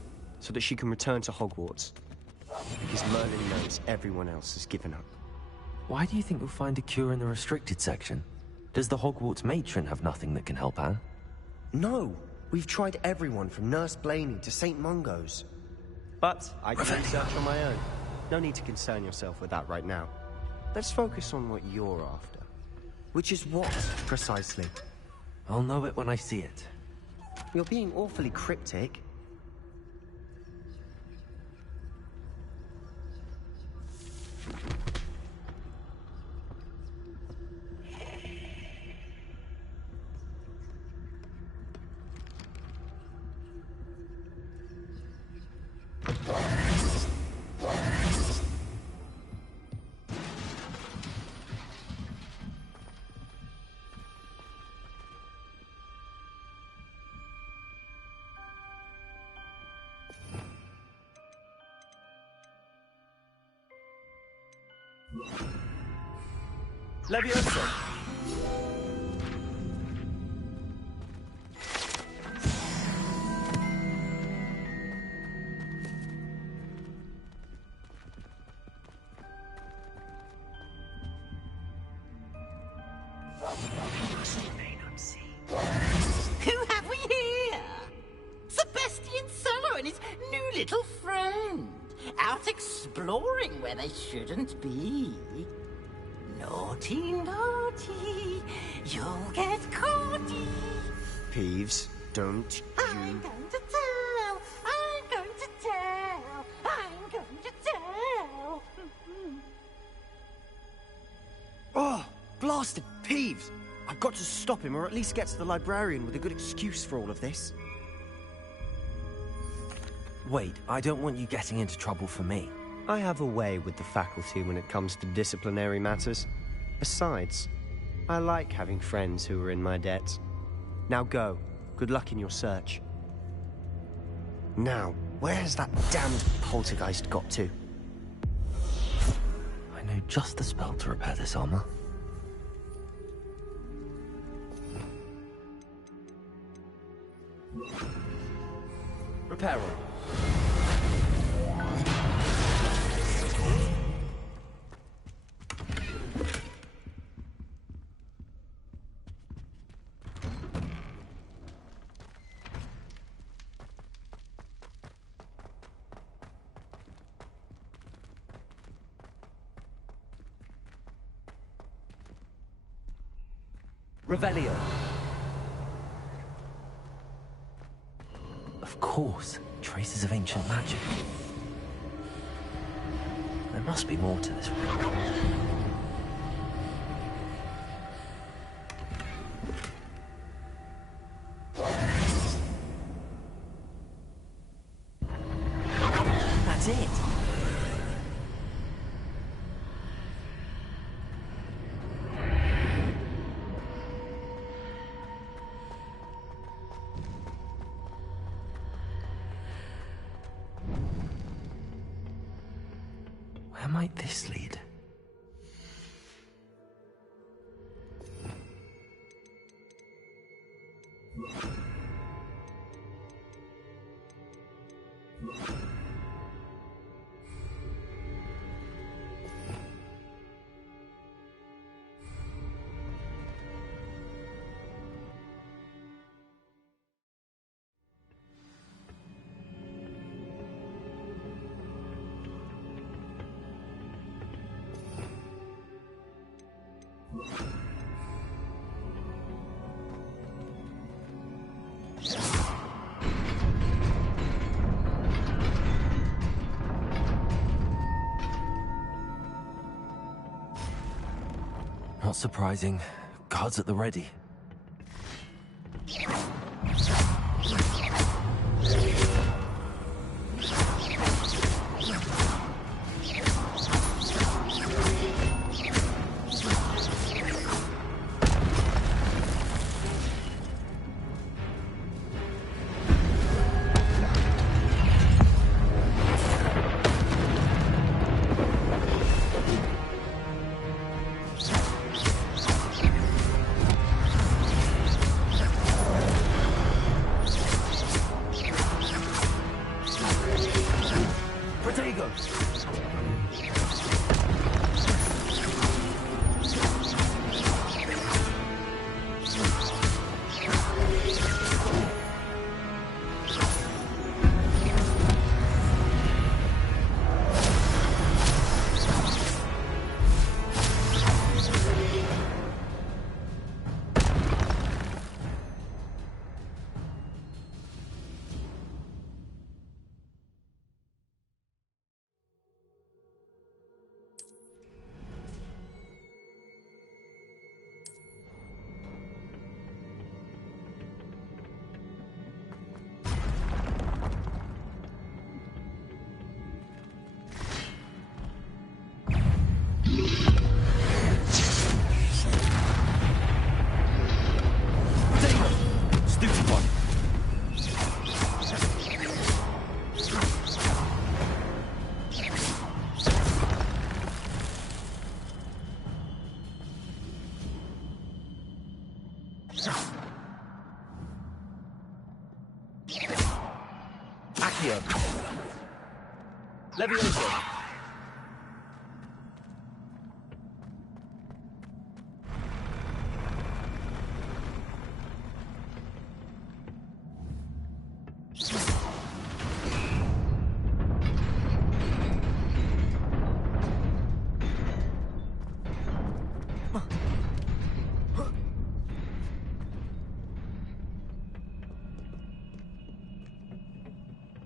so that she can return to Hogwarts. Because Merlin knows everyone else has given up. Why do you think you'll find a cure in the restricted section? Does the Hogwarts matron have nothing that can help Anne? No! We've tried everyone from Nurse Blaney to St. Mungo's. But I can research on my own. No need to concern yourself with that right now. Let's focus on what you're after. Which is what, precisely? I'll know it when I see it. You're being awfully cryptic. Leviosa! Who have we here? Sebastian Solo and his new little friend. Out exploring where they shouldn't be. Naughty, naughty, you'll get caughty. Peeves, don't I'm going to tell, I'm going to tell, I'm going to tell. Oh, blasted Peeves! I've got to stop him, or at least get to the librarian with a good excuse for all of this. Wait, I don't want you getting into trouble for me. I have a way with the faculty when it comes to disciplinary matters. Besides, I like having friends who are in my debt. Now go. Good luck in your search. Now, where's that damned poltergeist got to? I know just the spell to repair this armor. Repair room. Revelio. Of course, traces of ancient magic. There must be more to this room. That's it. Where might this lead? Not surprising. Guards at the ready. Accio. Levioso.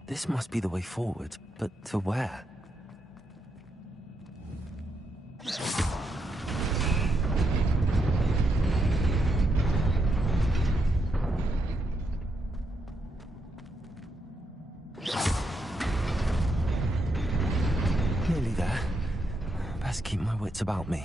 This must be the way forward, but to where? Nearly there. Best keep my wits about me.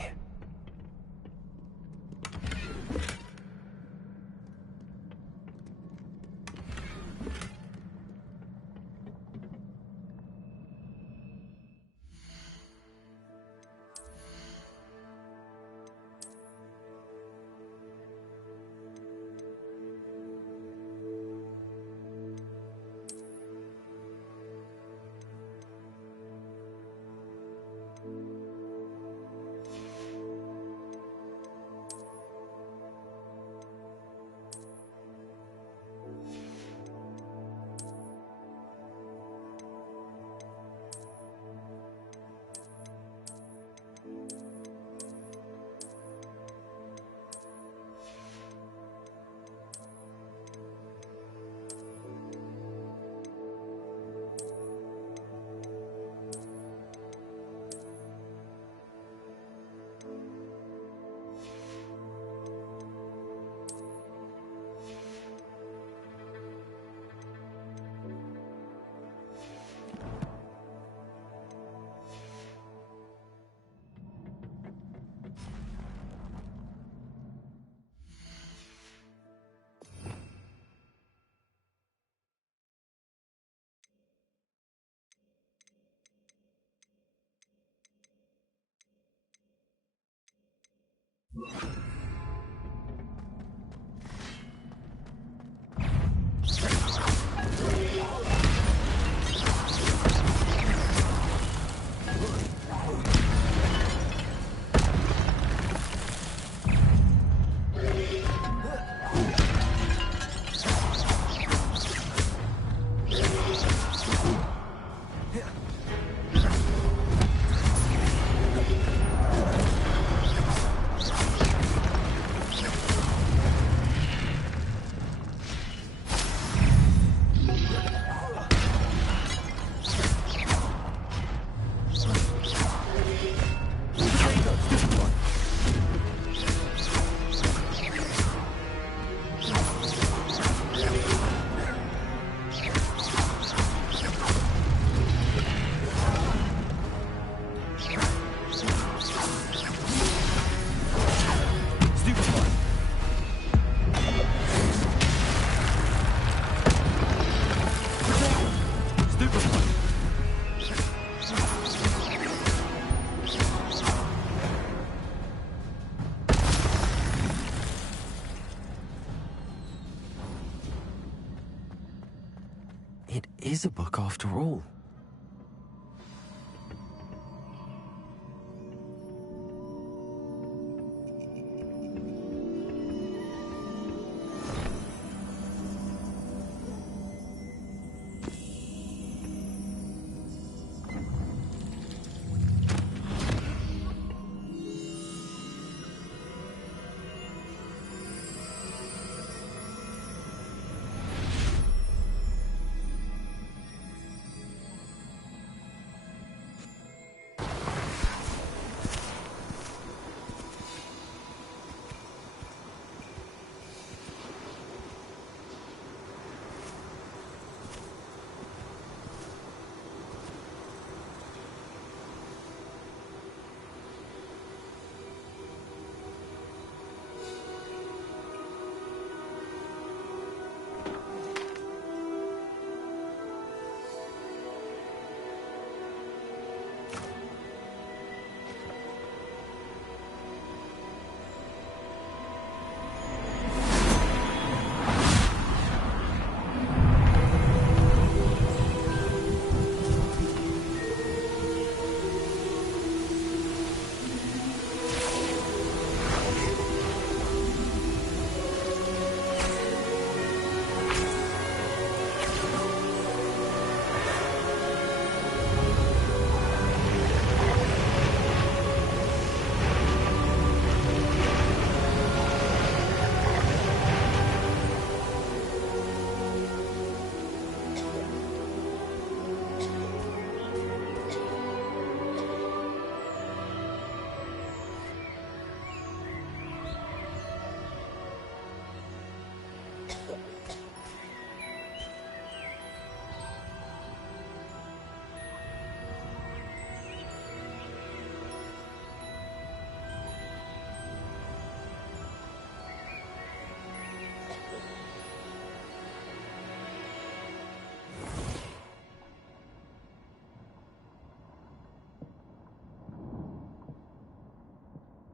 It is a book after all.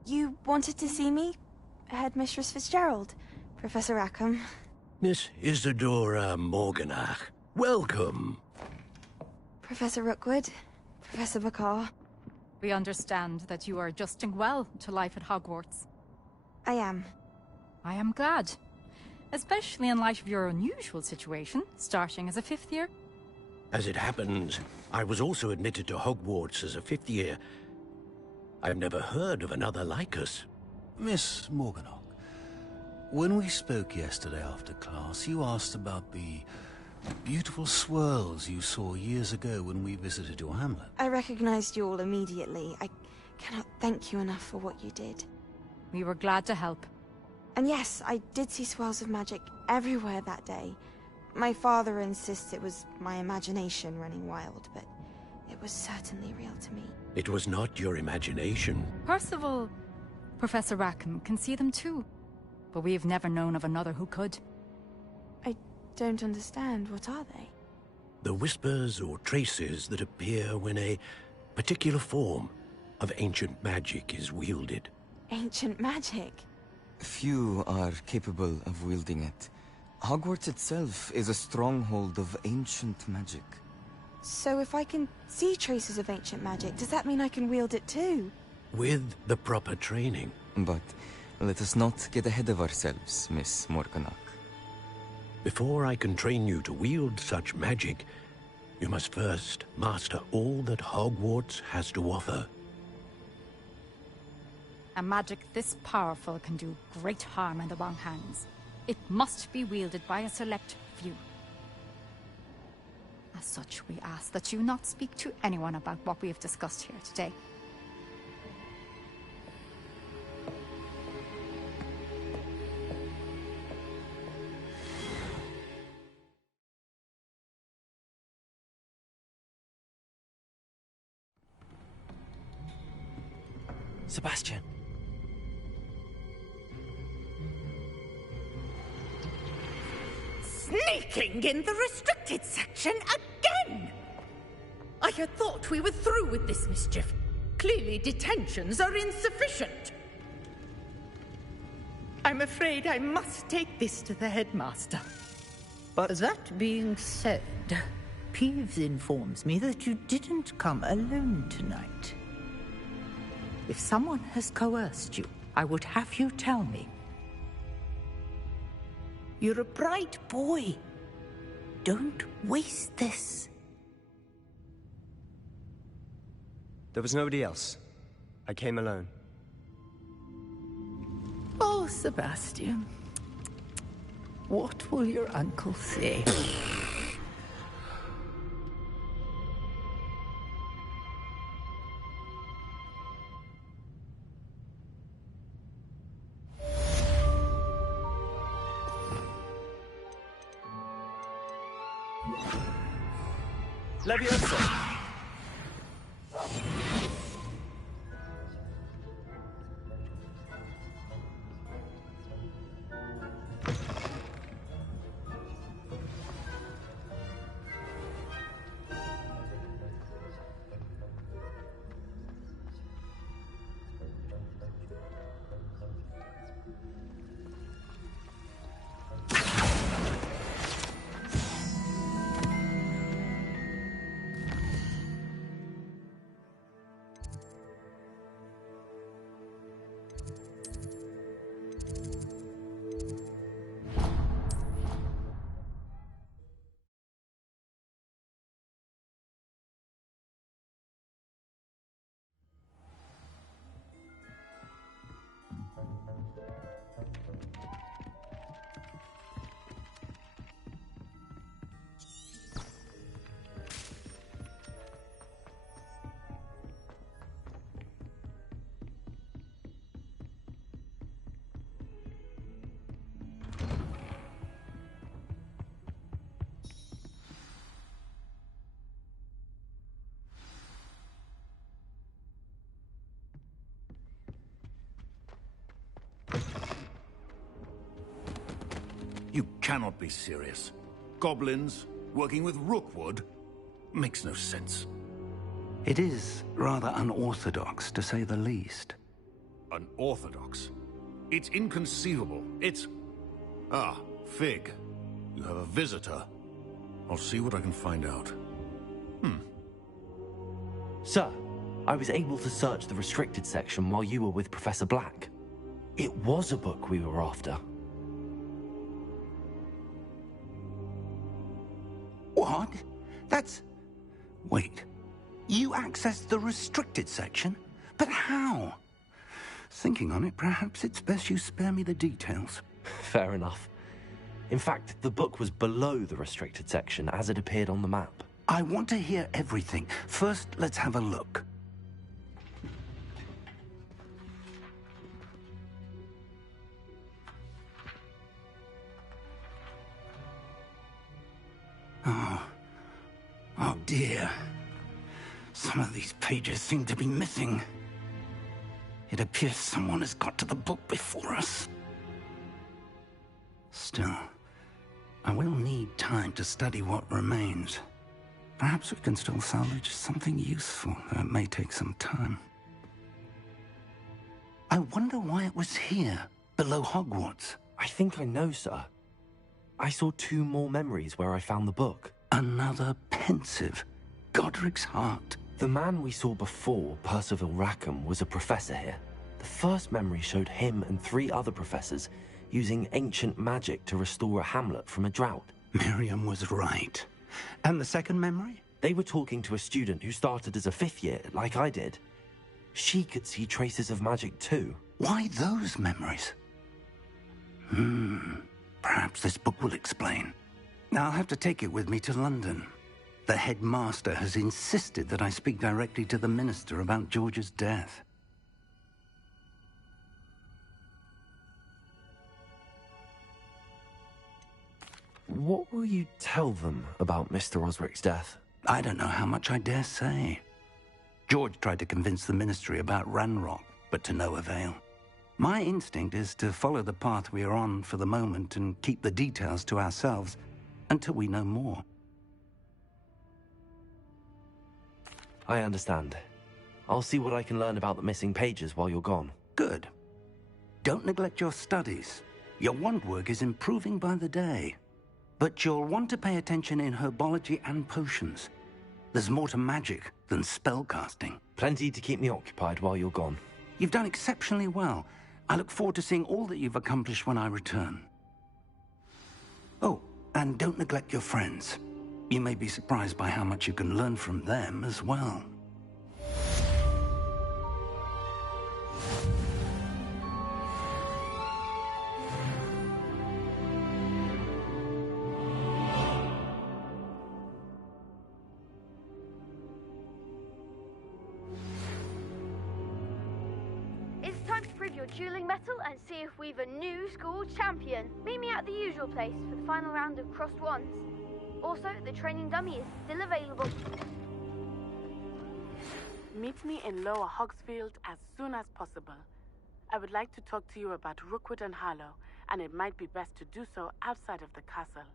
You wanted to see me? Headmistress Fitzgerald, Professor Rackham. Miss Isadora Morganach, welcome. Professor Rookwood, Professor Bakar. We understand that you are adjusting well to life at Hogwarts. I am. I am glad. Especially in light of your unusual situation, starting as a 5th year. As it happens, I was also admitted to Hogwarts as a 5th year. I've never heard of another like us. Miss Morganach, when we spoke yesterday after class, you asked about the beautiful swirls you saw years ago when we visited your hamlet. I recognized you all immediately. I cannot thank you enough for what you did. We were glad to help. And yes, I did see swirls of magic everywhere that day. My father insists it was my imagination running wild, but it was certainly real to me. It was not your imagination. Percival, Professor Rackham can see them too. But we have never known of another who could. I don't understand. What are they? The whispers or traces that appear when a particular form of ancient magic is wielded. Ancient magic? Few are capable of wielding it. Hogwarts itself is a stronghold of ancient magic. So if I can see traces of ancient magic, does that mean I can wield it too? With the proper training. But let us not get ahead of ourselves, Miss Morganach. Before I can train you to wield such magic, you must first master all that Hogwarts has to offer. A magic this powerful can do great harm in the wrong hands. It must be wielded by a select few. As such, we ask that you not speak to anyone about what we have discussed here today. Sebastian. Sneaking in the restricted section again! I had thought we were through with this mischief. Clearly detentions are insufficient. I'm afraid I must take this to the headmaster. But that being said, Peeves informs me that you didn't come alone tonight. If someone has coerced you, I would have you tell me. You're a bright boy. Don't waste this. There was nobody else. I came alone. Oh, Sebastian. What will your uncle say? Leviosa! You cannot be serious. Goblins working with Rookwood makes no sense. It is rather unorthodox, to say the least. Unorthodox? It's inconceivable. It's... Ah, Fig. You have a visitor. I'll see what I can find out. Sir, I was able to search the restricted section while you were with Professor Black. It was a book we were after. What? That's... Wait. You accessed the restricted section? But how? Thinking on it, perhaps it's best you spare me the details. Fair enough. In fact, the book was below the restricted section as it appeared on the map. I want to hear everything. First, let's have a look. Oh dear. Some of these pages seem to be missing. It appears someone has got to the book before us. Still, I will need time to study what remains. Perhaps we can still salvage something useful, though it may take some time. I wonder why it was here, below Hogwarts. I think I know, sir. I saw 2 more memories where I found the book. Another pensive. Godric's heart. The man we saw before, Percival Rackham, was a professor here. The first memory showed him and 3 other professors using ancient magic to restore a hamlet from a drought. Miriam was right. And the second memory? They were talking to a student who started as a 5th year, like I did. She could see traces of magic too. Why those memories? Perhaps this book will explain. I'll have to take it with me to London. The headmaster has insisted that I speak directly to the minister about George's death. What will you tell them about Mr. Osric's death? I don't know how much I dare say. George tried to convince the ministry about Ranrock, but to no avail. My instinct is to follow the path we are on for the moment and keep the details to ourselves until we know more. I understand. I'll see what I can learn about the missing pages while you're gone. Good. Don't neglect your studies. Your wand work is improving by the day. But you'll want to pay attention in herbology and potions. There's more to magic than spellcasting. Plenty to keep me occupied while you're gone. You've done exceptionally well. I look forward to seeing all that you've accomplished when I return. Oh, and don't neglect your friends. You may be surprised by how much you can learn from them as well. It's time to prove your dueling mettle and see if we've a new school champion. Meet me at the usual place for the final round of crossed wands. Also, the training dummy is still available. Meet me in Lower Hogsfield as soon as possible. I would like to talk to you about Rookwood and Harlow, and it might be best to do so outside of the castle.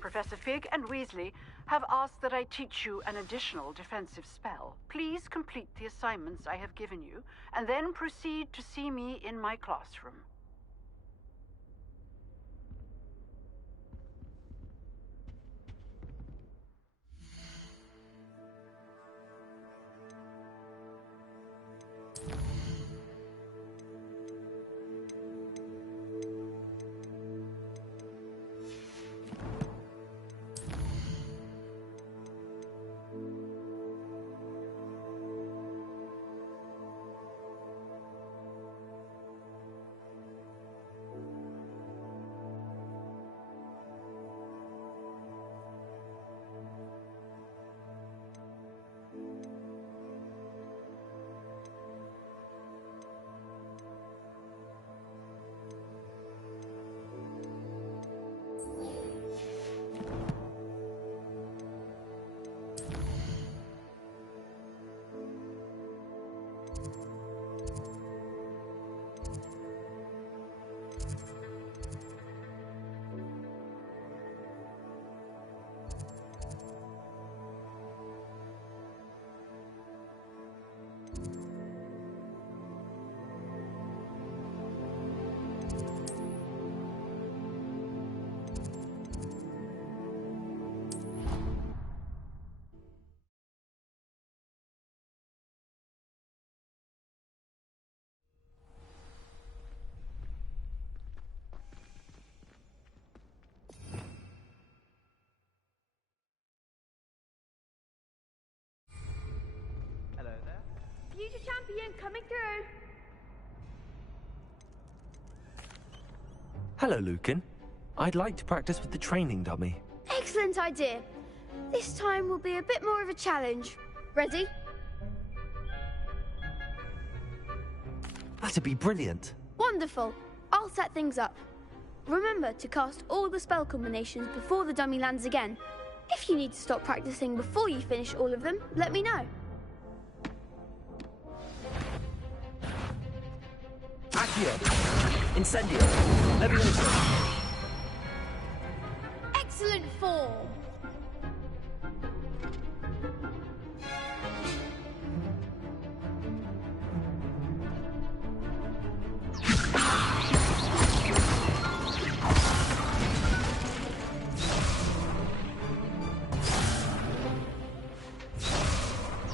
Professor Fig and Weasley have asked that I teach you an additional defensive spell. Please complete the assignments I have given you, and then proceed to see me in my classroom. I'm coming through. Hello, Lucan. I'd like to practice with the training dummy. Excellent idea. This time will be a bit more of a challenge. Ready? That'd be brilliant. Wonderful. I'll set things up. Remember to cast all the spell combinations before the dummy lands again. If you need to stop practicing before you finish all of them, let me know. Accio! Incendio! Levioso! Excellent form.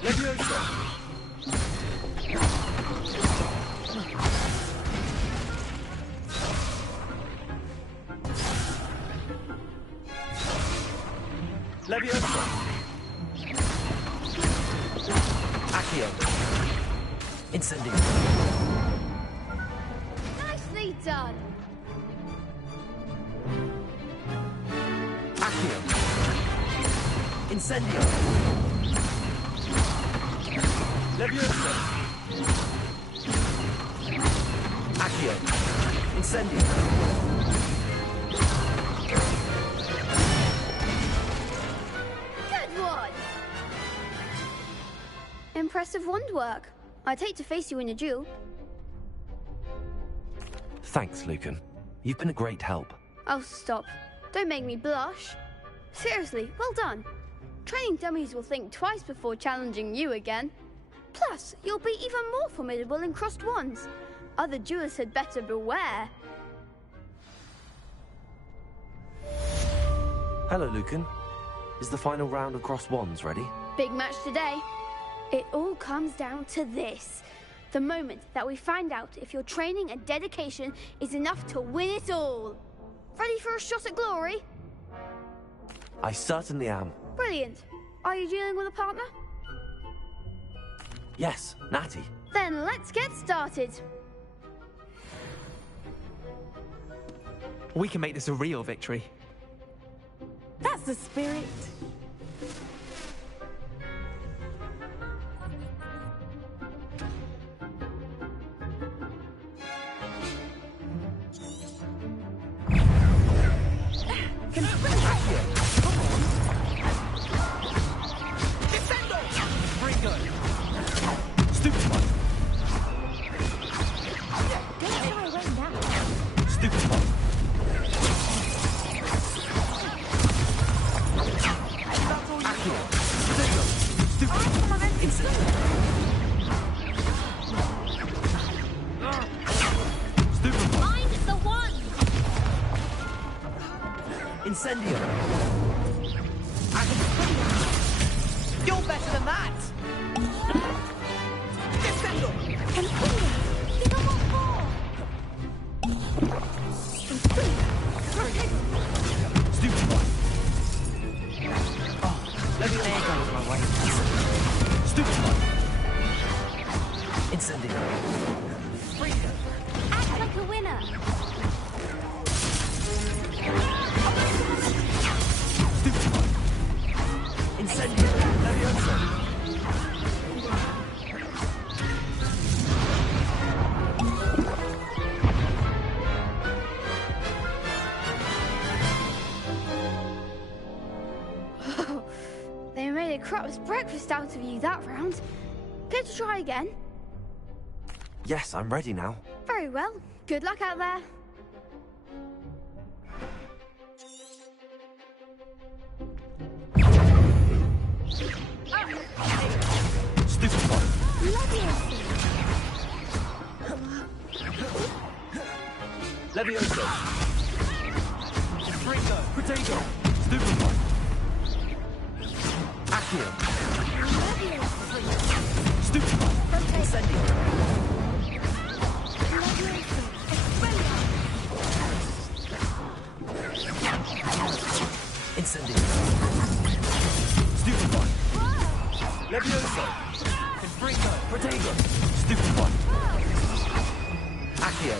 Levioso! Levioso! Accio! Incendio! Nicely done. Accio! Incendio! Levioso! Accio! Incendio! Good one. Impressive wand work. I'd hate to face you in a duel. Thanks, Lucan. You've been a great help. Oh, stop. Don't make me blush. Seriously, well done. Training dummies will think twice before challenging you again. Plus, you'll be even more formidable in crossed wands. Other duelists had better beware. Hello, Lucan. Is the final round of crossed wands ready? Big match today. It all comes down to this. The moment that we find out if your training and dedication is enough to win it all. Ready for a shot at glory? I certainly am. Brilliant. Are you dealing with a partner? Yes, Natty. Then let's get started. We can make this a real victory. That's the spirit. Incendio! You're better than that! Defendo! You don't want more! Stupid one! Oh, let me there goes my way. Stupid one! Incendio! Act like a winner! Incendio! Levioso! They made a crap's breakfast out of you that round. Care to try again? Yes, I'm ready now. Very well. Good luck out there. Stupid one! Levioso! Fringo! Potato! Stupid one! Accio! Stupid one! Incendio! Incendio! Stupid one! Levioso! Fringo! Potato! Stupid one. Accio.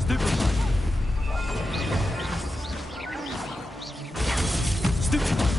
Stupid one. Stupid one.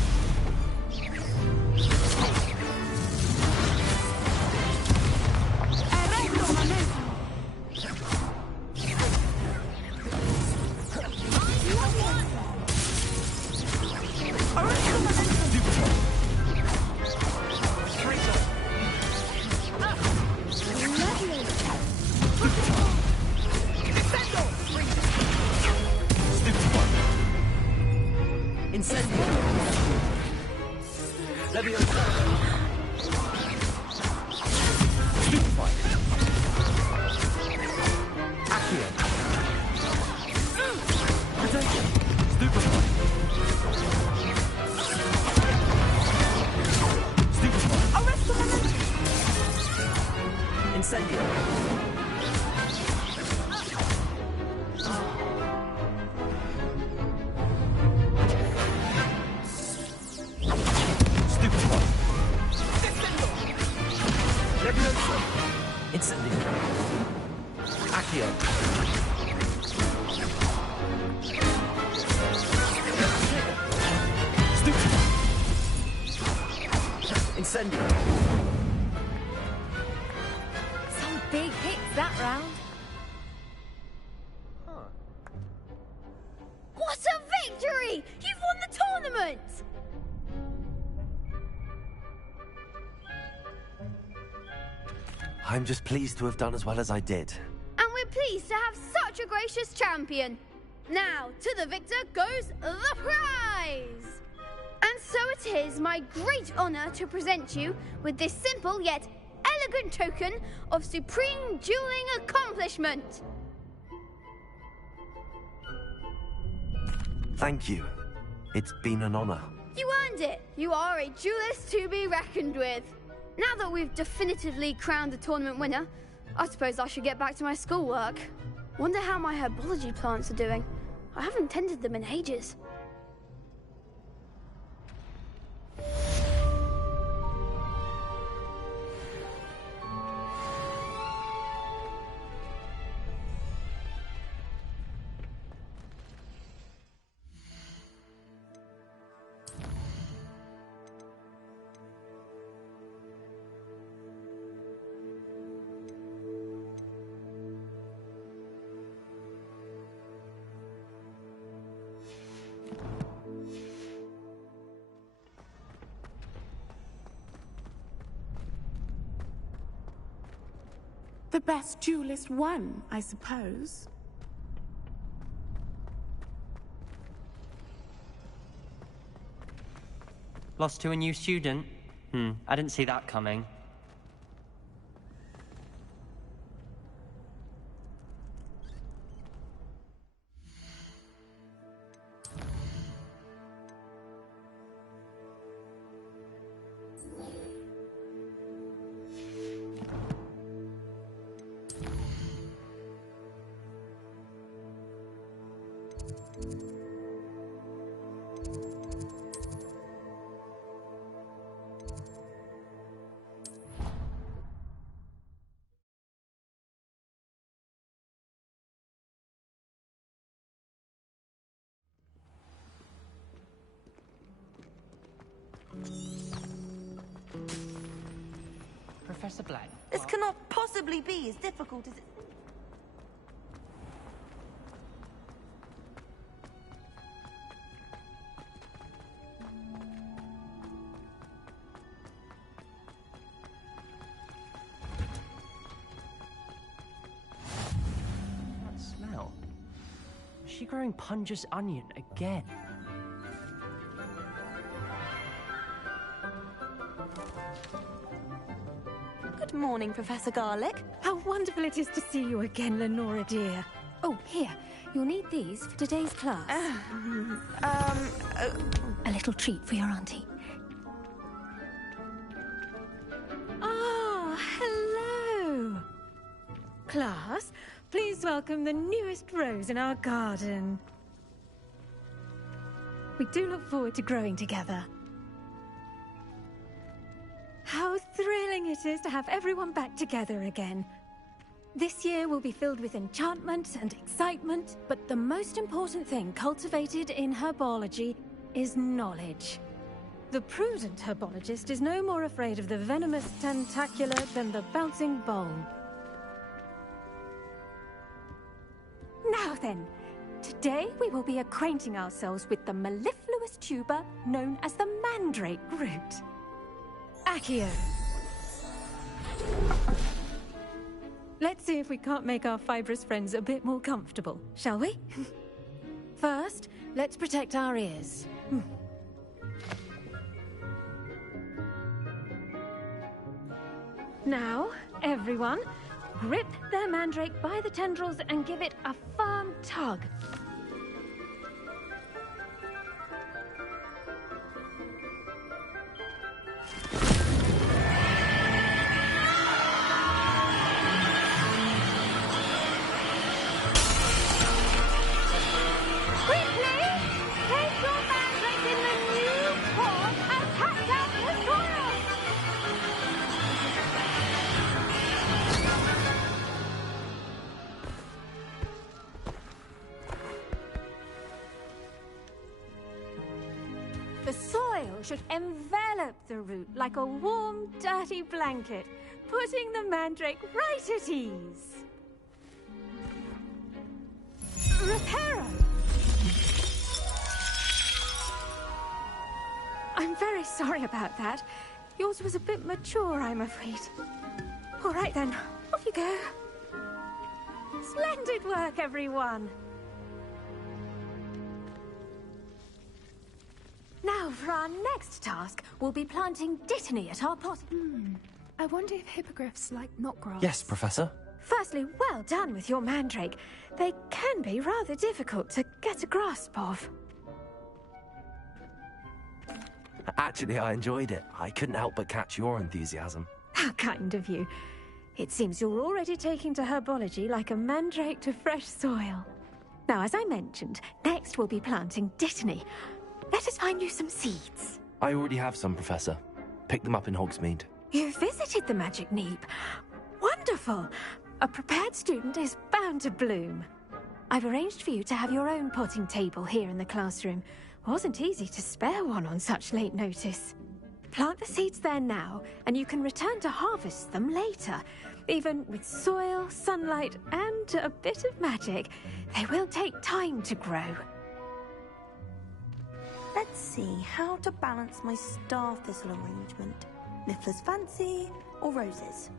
Some big hits that round. What a victory! You've won the tournament! I'm just pleased to have done as well as I did. And we're pleased to have such a gracious champion. Now, to the victor goes the prize! And so it is my great honour to present you with this simple yet elegant token of supreme dueling accomplishment. Thank you. It's been an honour. You earned it. You are a duelist to be reckoned with. Now that we've definitively crowned the tournament winner, I suppose I should get back to my schoolwork. Wonder how my herbology plants are doing. I haven't tended them in ages. The best duelist won, I suppose. Lost to a new student? I didn't see that coming. Professor Black. This cannot possibly be as difficult as it... That smell. Is she growing Punja's onion again? Good morning, Professor Garlic. How wonderful it is to see you again, Lenora dear. Oh, here. You'll need these for today's class. A little treat for your auntie. Ah, hello. Class, please welcome the newest rose in our garden. We do look forward to growing together. How thrilling it is to have everyone back together again. This year will be filled with enchantment and excitement, but the most important thing cultivated in herbology is knowledge. The prudent herbologist is no more afraid of the venomous tentacula than the bouncing bulb. Now then, today we will be acquainting ourselves with the mellifluous tuber known as the mandrake root. Accio. Let's see if we can't make our fibrous friends a bit more comfortable, shall we? First, let's protect our ears. Now, everyone, grip their mandrake by the tendrils and give it a firm tug. The soil should envelop the root like a warm, dirty blanket, putting the mandrake right at ease. Reparo! I'm very sorry about that. Yours was a bit mature, I'm afraid. All right then, off you go. Splendid work, everyone. Now, for our next task, we'll be planting dittany at our pot. I wonder if hippogriffs like knotgrass. Yes, Professor. Firstly, well done with your mandrake. They can be rather difficult to get a grasp of. Actually, I enjoyed it. I couldn't help but catch your enthusiasm. How kind of you. It seems you're already taking to herbology like a mandrake to fresh soil. Now, as I mentioned, next we'll be planting dittany. Let us find you some seeds. I already have some, Professor. Picked them up in Hogsmeade. You visited the Magic Neep. Wonderful. A prepared student is bound to bloom. I've arranged for you to have your own potting table here in the classroom. Wasn't easy to spare one on such late notice. Plant the seeds there now, and you can return to harvest them later. Even with soil, sunlight, and a bit of magic, they will take time to grow. Let's see how to balance my star thistle arrangement. Niffler's fancy or roses?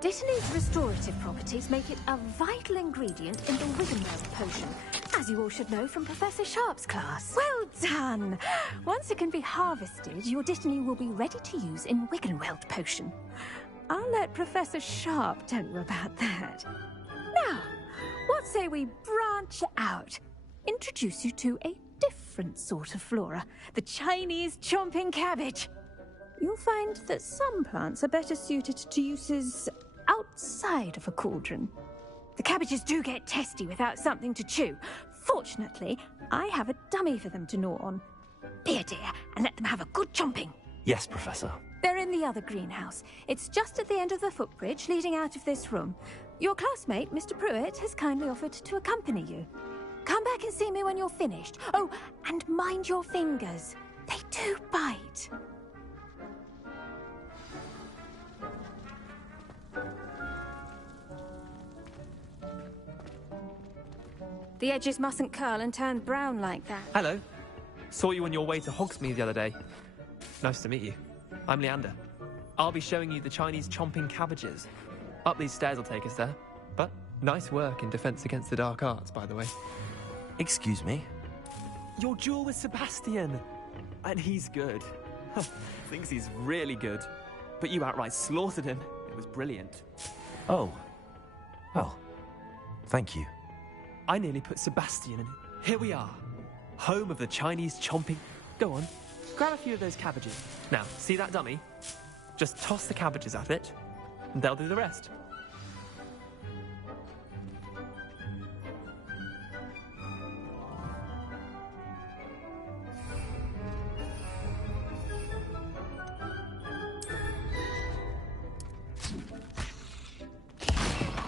Dittany's restorative properties make it a vital ingredient in the Wiggenweld potion, as you all should know from Professor Sharp's class. Well done! Once it can be harvested, your Dittany will be ready to use in Wiggenweld potion. I'll let Professor Sharp tell you about that. Now, what say we branch out? Introduce you to a different sort of flora, the Chinese chomping cabbage. You'll find that some plants are better suited to uses outside of a cauldron. The cabbages do get testy without something to chew. Fortunately, I have a dummy for them to gnaw on. Be a dear and let them have a good chomping. Yes, Professor. They're in the other greenhouse. It's just at the end of the footbridge leading out of this room. Your classmate, Mr. Pruitt, has kindly offered to accompany you. Come back and see me when you're finished. Oh, and mind your fingers. They do bite. The edges mustn't curl and turn brown like that. Hello. Saw you on your way to Hogsmeade the other day. Nice to meet you. I'm Leander. I'll be showing you the Chinese chomping cabbages. Up these stairs will take us there. But nice work in Defense Against the Dark Arts, by the way. Excuse me? Your duel with Sebastian. And he's good. Thinks he's really good. But you outright slaughtered him. It was brilliant. Oh. Well, thank you. I nearly put Sebastian in. Here we are. Home of the Chinese chomping. Go on. Grab a few of those cabbages. Now, see that dummy? Just toss the cabbages at it, and they'll do the rest.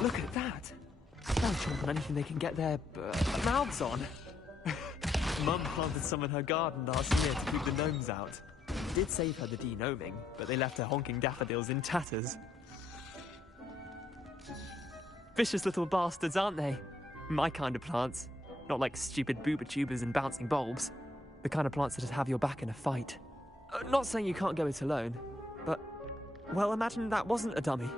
Look at that! They'll chomp on anything they can get their mouths on. Mum planted some in her garden last year to keep the gnomes out. It did save her the de-gnoming, but they left her honking daffodils in tatters. Vicious little bastards, aren't they? My kind of plants. Not like stupid booba tubers and bouncing bulbs. The kind of plants that'd have your back in a fight. Not saying you can't go it alone, but, well, imagine that wasn't a dummy.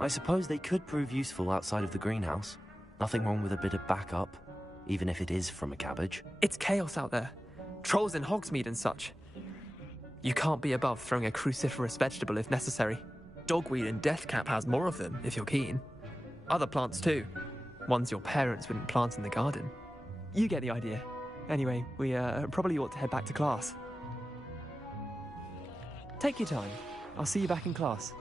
I suppose they could prove useful outside of the greenhouse. Nothing wrong with a bit of backup, even if it is from a cabbage. It's chaos out there. Trolls in Hogsmeade and such. You can't be above throwing a cruciferous vegetable if necessary. Dogweed and deathcap has more of them, if you're keen. Other plants too. Ones your parents wouldn't plant in the garden. You get the idea. Anyway, we probably ought to head back to class. Take your time. I'll see you back in class.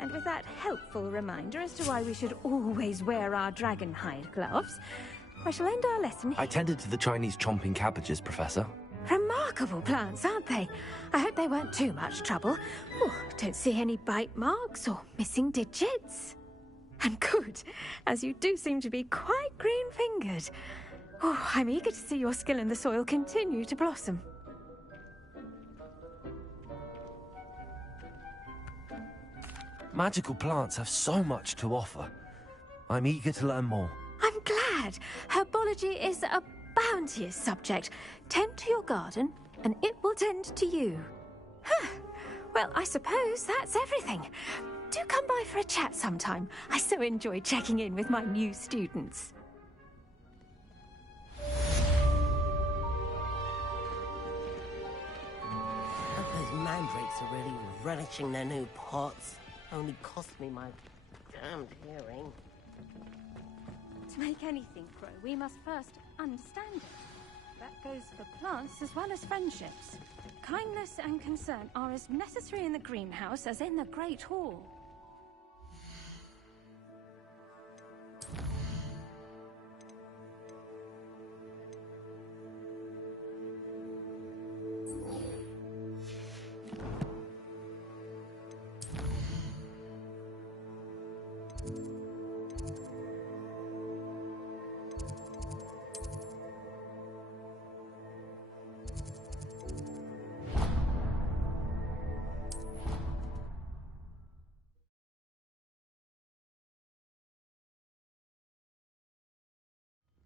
And with that helpful reminder as to why we should always wear our dragon hide gloves, I shall end our lesson here. I tended to the Chinese chomping cabbages, Professor. Remarkable plants, aren't they? I hope they weren't too much trouble. Oh, don't see any bite marks or missing digits. And good, as you do seem to be quite green-fingered. Oh, I'm eager to see your skill in the soil continue to blossom. Magical plants have so much to offer. I'm eager to learn more. I'm glad. Herbology is a bounteous subject. Tend to your garden, and it will tend to you. Well, I suppose that's everything. Do come by for a chat sometime. I so enjoy checking in with my new students. Those mandrakes are really relishing their new pots. Only cost me my damned hearing. To make anything grow, we must first understand it. That goes for plants as well as friendships. Kindness and concern are as necessary in the greenhouse as in the Great Hall.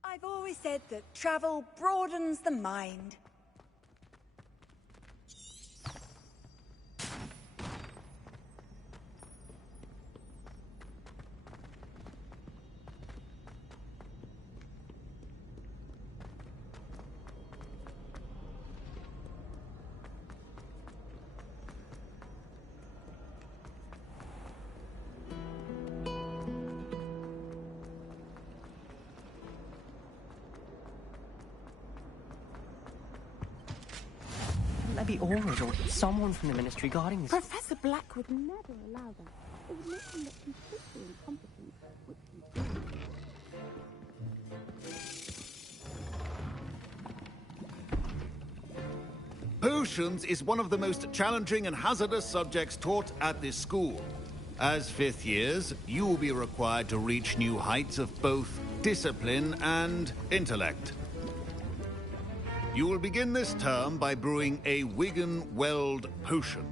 I've always said that travel broadens the mind. Maybe Aurors or someone from the Ministry guarding this. Professor Black would never allow that. It would make him look completely incompetent, which he Potions is one of the most challenging and hazardous subjects taught at this school. As fifth years, you will be required to reach new heights of both discipline and intellect. You will begin this term by brewing a Wigan-Weld potion.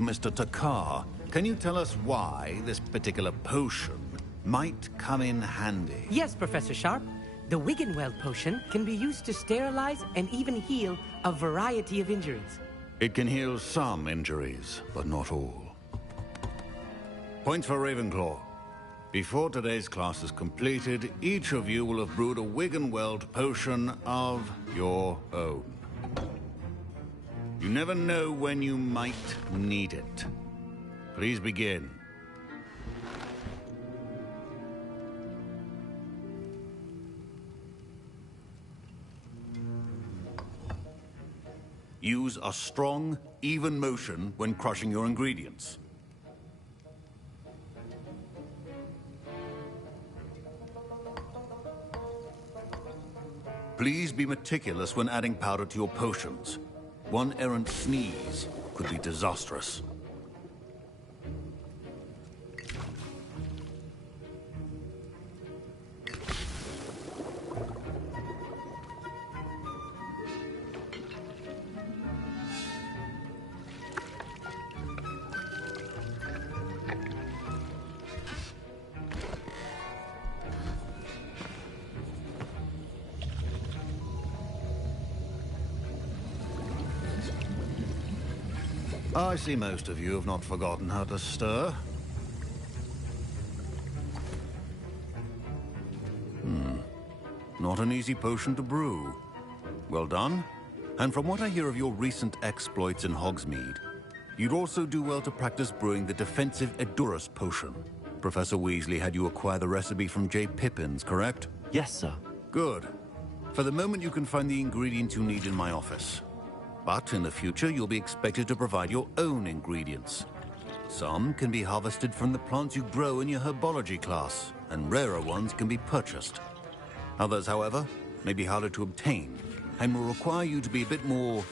Mr. Takar, can you tell us why this particular potion might come in handy? Yes, Professor Sharp. The Wigan-Weld potion can be used to sterilize and even heal a variety of injuries. It can heal some injuries, but not all. Point for Ravenclaw. Before today's class is completed, each of you will have brewed a Wiggenweld potion of your own. You never know when you might need it. Please begin. Use a strong, even motion when crushing your ingredients. Please be meticulous when adding powder to your potions. One errant sneeze could be disastrous. I see most of you have not forgotten how to stir. Not an easy potion to brew. Well done. And from what I hear of your recent exploits in Hogsmeade, you'd also do well to practice brewing the defensive Edurus potion. Professor Weasley had you acquire the recipe from J. Pippins, correct? Yes, sir. Good. For the moment, you can find the ingredients you need in my office. But in the future, you'll be expected to provide your own ingredients. Some can be harvested from the plants you grow in your herbology class, and rarer ones can be purchased. Others, however, may be harder to obtain, and will require you to be a bit more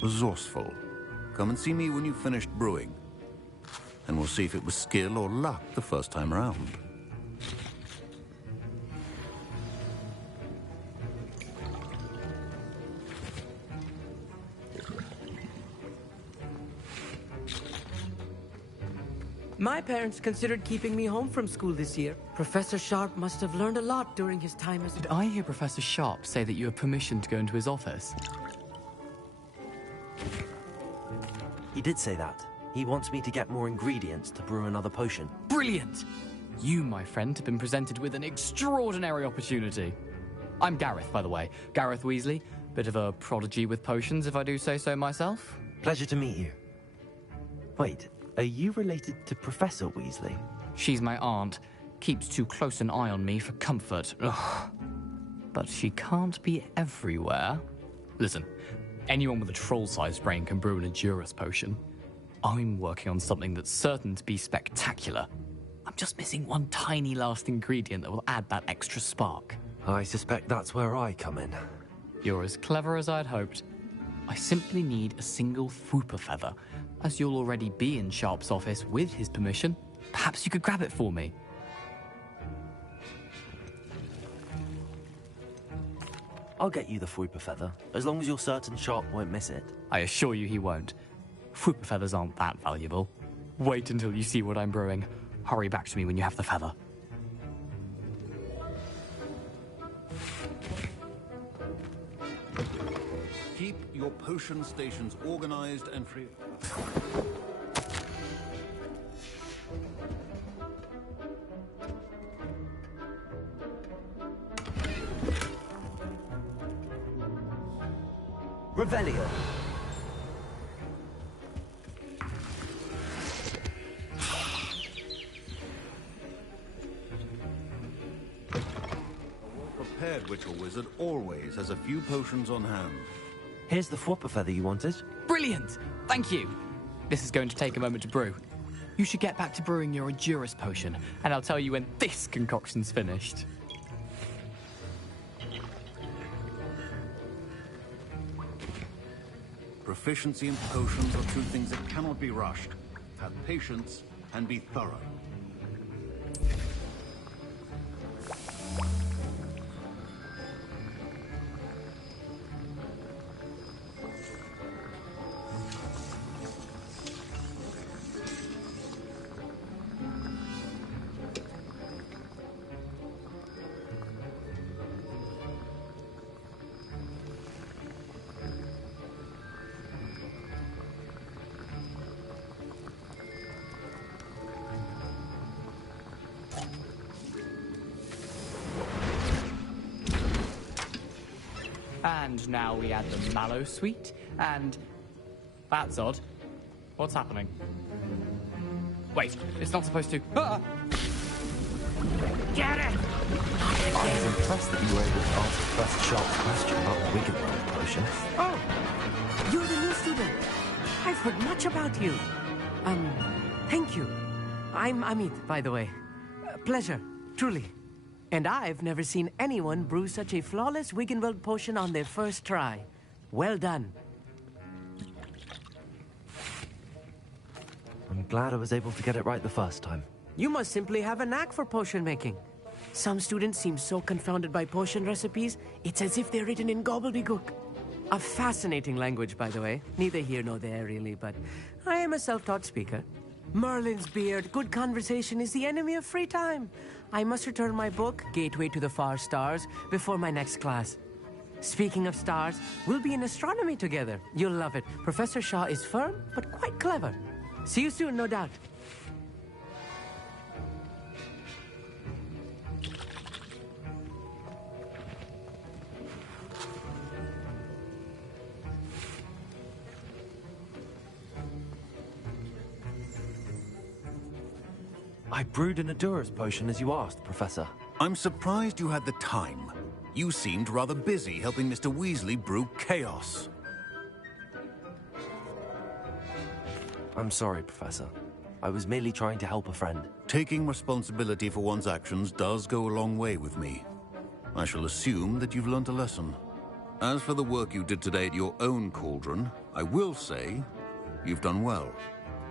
resourceful. Come and see me when you've finished brewing, and we'll see if it was skill or luck the first time around. My parents considered keeping me home from school this year. Professor Sharp must have learned a lot during his time as... Did I hear Professor Sharp say that you have permission to go into his office? He did say that. He wants me to get more ingredients to brew another potion. Brilliant! You, my friend, have been presented with an extraordinary opportunity. I'm Gareth, by the way. Gareth Weasley. Bit of a prodigy with potions, if I do say so myself. Pleasure to meet you. Wait, are you related to Professor Weasley? She's my aunt. Keeps too close an eye on me for comfort. Ugh. But she can't be everywhere. Listen, anyone with a troll-sized brain can brew an Edurus potion. I'm working on something that's certain to be spectacular. I'm just missing one tiny last ingredient that will add that extra spark. I suspect that's where I come in. You're as clever as I'd hoped. I simply need a single Fwooper feather. As you'll already be in Sharp's office with his permission, perhaps you could grab it for me. I'll get you the Fwooper feather, as long as you're certain Sharp won't miss it. I assure you he won't. Fwooper feathers aren't that valuable. Wait until you see what I'm brewing. Hurry back to me when you have the feather. Keep your potion stations organized and free. Revelio. Prepared witch or wizard always has a few potions on hand. Here's the Fwooper feather you wanted. Brilliant! Thank you! This is going to take a moment to brew. You should get back to brewing your Edurus potion, and I'll tell you when this concoction's finished. Proficiency in potions are two things that cannot be rushed. Have patience and be thorough. And now we add the mallow sweet, and... That's odd. What's happening? Wait, it's not supposed to... Ah! Get it! I was impressed that you were able to answer Professor Sharp's question about the Wiggenweld potion. Oh! You're the new student. I've heard much about you. Thank you. I'm Amit, by the way. Pleasure, truly. And I've never seen anyone brew such a flawless Wiggenweld potion on their first try. Well done. I'm glad I was able to get it right the first time. You must simply have a knack for potion making. Some students seem so confounded by potion recipes, it's as if they're written in gobbledygook. A fascinating language, by the way. Neither here nor there, really, but I am a self-taught speaker. Merlin's beard, good conversation is the enemy of free time. I must return my book, Gateway to the Far Stars, before my next class. Speaking of stars, we'll be in astronomy together. You'll love it. Professor Shaw is firm, but quite clever. See you soon, no doubt. I brewed an Adura's potion as you asked, Professor. I'm surprised you had the time. You seemed rather busy helping Mr. Weasley brew chaos. I'm sorry, Professor. I was merely trying to help a friend. Taking responsibility for one's actions does go a long way with me. I shall assume that you've learnt a lesson. As for the work you did today at your own cauldron, I will say you've done well.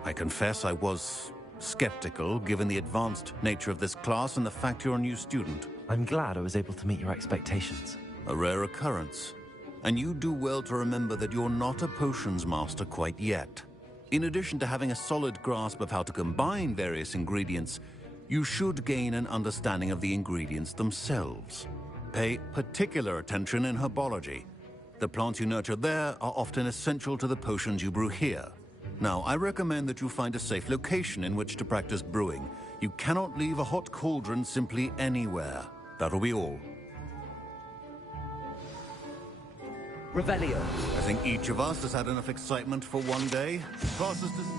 I confess I was skeptical, given the advanced nature of this class and the fact you're a new student. I'm glad I was able to meet your expectations. A rare occurrence. And you do well to remember that you're not a potions master quite yet. In addition to having a solid grasp of how to combine various ingredients, you should gain an understanding of the ingredients themselves. Pay particular attention in herbology. The plants you nurture there are often essential to the potions you brew here. Now, I recommend that you find a safe location in which to practice brewing. You cannot leave a hot cauldron simply anywhere. That'll be all. Revelio. I think each of us has had enough excitement for one day. Class is dismissed.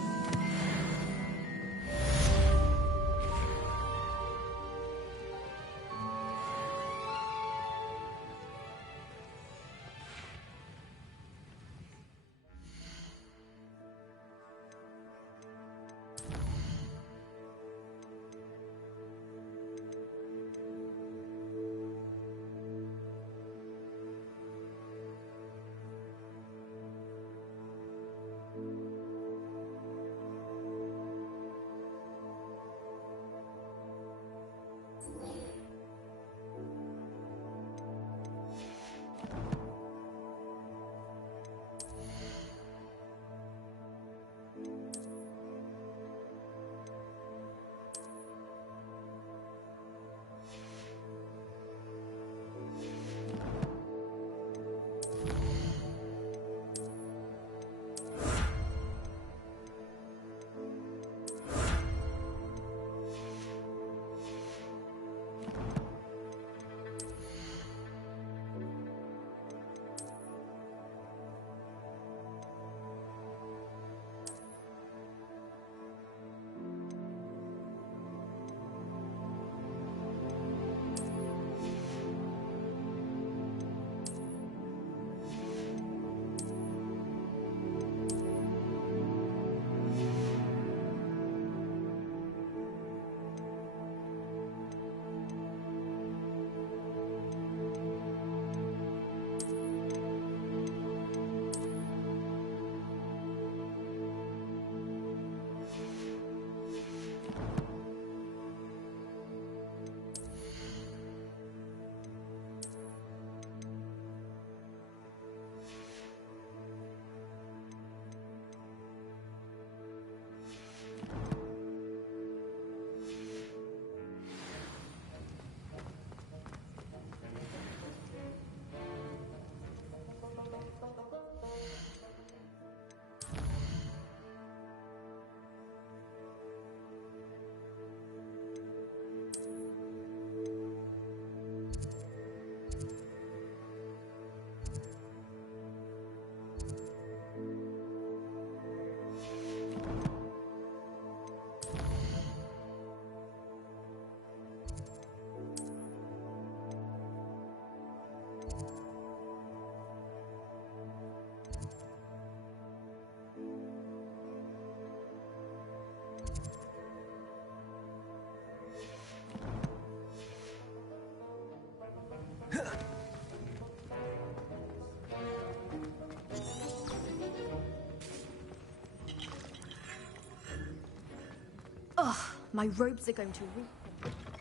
Ugh, my robes are going to reek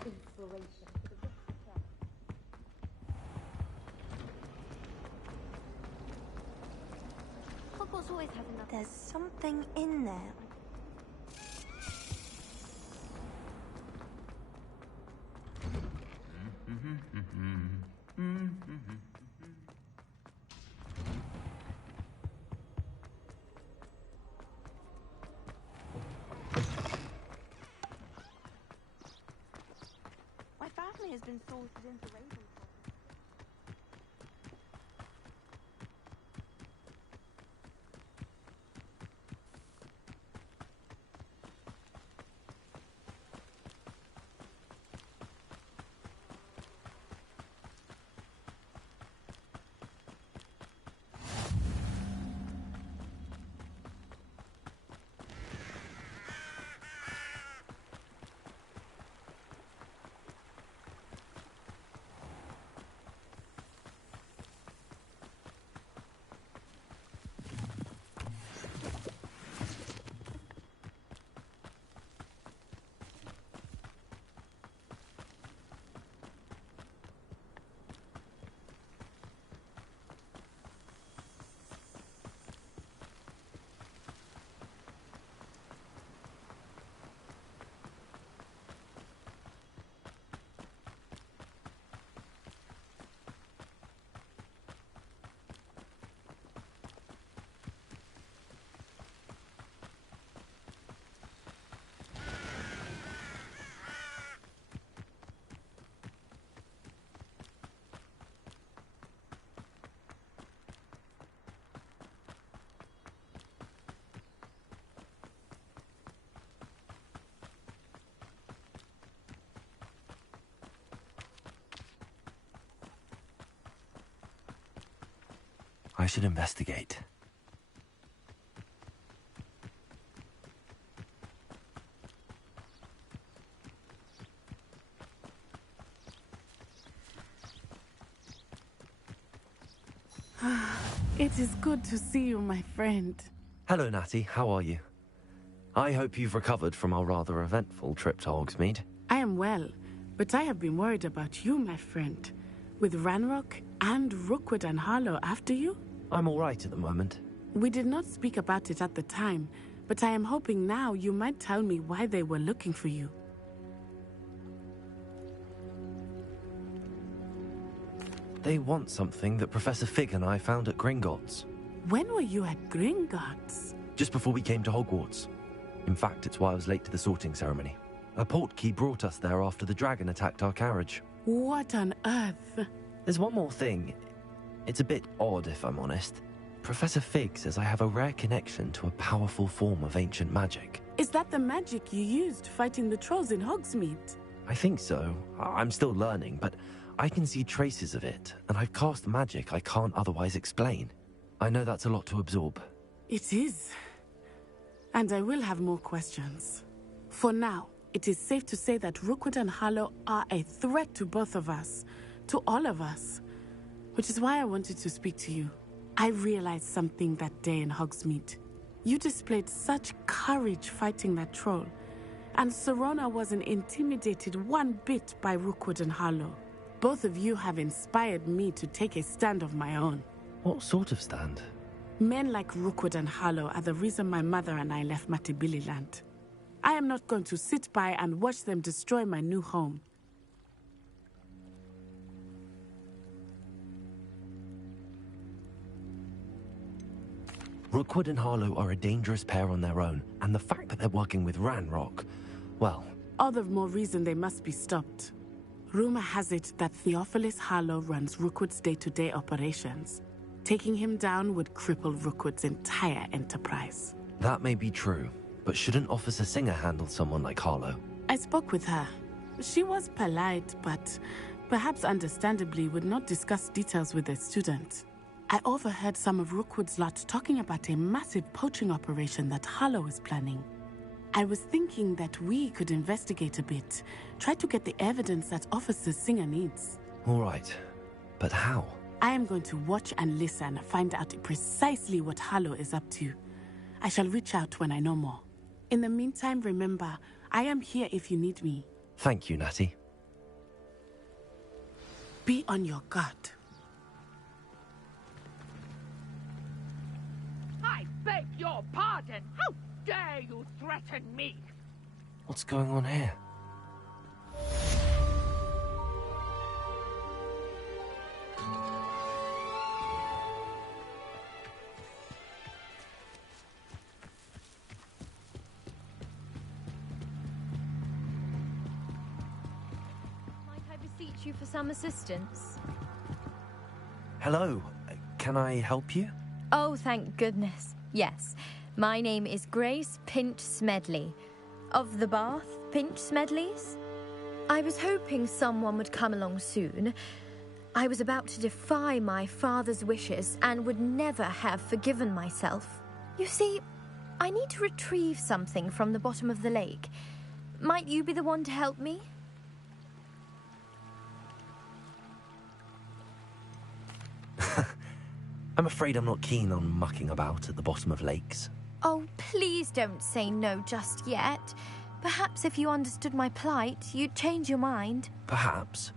inspiration. Hogwarts always has enough. There's something in there. My family has been sorted into Ravenclaw. I should investigate. It is good to see you, my friend. Hello, Natty. How are you? I hope you've recovered from our rather eventful trip to Hogsmeade. I am well, but I have been worried about you, my friend. With Ranrock and Rookwood and Harlow after you? I'm all right at the moment. We did not speak about it at the time, but I am hoping now you might tell me why they were looking for you. They want something that Professor Fig and I found at Gringotts. When were you at Gringotts? Just before we came to Hogwarts. In fact, it's why I was late to the sorting ceremony. A portkey brought us there after the dragon attacked our carriage. What on earth? There's one more thing. It's a bit odd, if I'm honest. Professor Fig says I have a rare connection to a powerful form of ancient magic. Is that the magic you used fighting the trolls in Hogsmeade? I think so. I'm still learning, but I can see traces of it, and I've cast magic I can't otherwise explain. I know that's a lot to absorb. It is. And I will have more questions. For now, it is safe to say that Rookwood and Harlow are a threat to both of us, to all of us. Which is why I wanted to speak to you. I realized something that day in Hogsmeade. You displayed such courage fighting that troll, and Serona wasn't intimidated one bit by Rookwood and Harlow. Both of you have inspired me to take a stand of my own. What sort of stand? Men like Rookwood and Harlow are the reason my mother and I left Matibililand. I am not going to sit by and watch them destroy my new home. Rookwood and Harlow are a dangerous pair on their own, and the fact that they're working with Ranrock, well... All the more reason they must be stopped. Rumor has it that Theophilus Harlow runs Rookwood's day-to-day operations. Taking him down would cripple Rookwood's entire enterprise. That may be true, but shouldn't Officer Singer handle someone like Harlow? I spoke with her. She was polite, but perhaps understandably would not discuss details with a student. I overheard some of Rookwood's lot talking about a massive poaching operation that Harlow is planning. I was thinking that we could investigate a bit, try to get the evidence that Officer Singer needs. All right, but how? I am going to watch and listen, find out precisely what Harlow is up to. I shall reach out when I know more. In the meantime, remember, I am here if you need me. Thank you, Natty. Be on your guard. I beg your pardon. How dare you threaten me? What's going on here? You for some assistance? Hello. Can I help you? Oh, thank goodness. Yes. My name is Grace Pinch Smedley. Of the Bath Pinch Smedleys? I was hoping someone would come along soon. I was about to defy my father's wishes and would never have forgiven myself. You see, I need to retrieve something from the bottom of the lake. Might you be the one to help me? I'm afraid I'm not keen on mucking about at the bottom of lakes. Oh, please don't say no just yet. Perhaps if you understood my plight, you'd change your mind. Perhaps.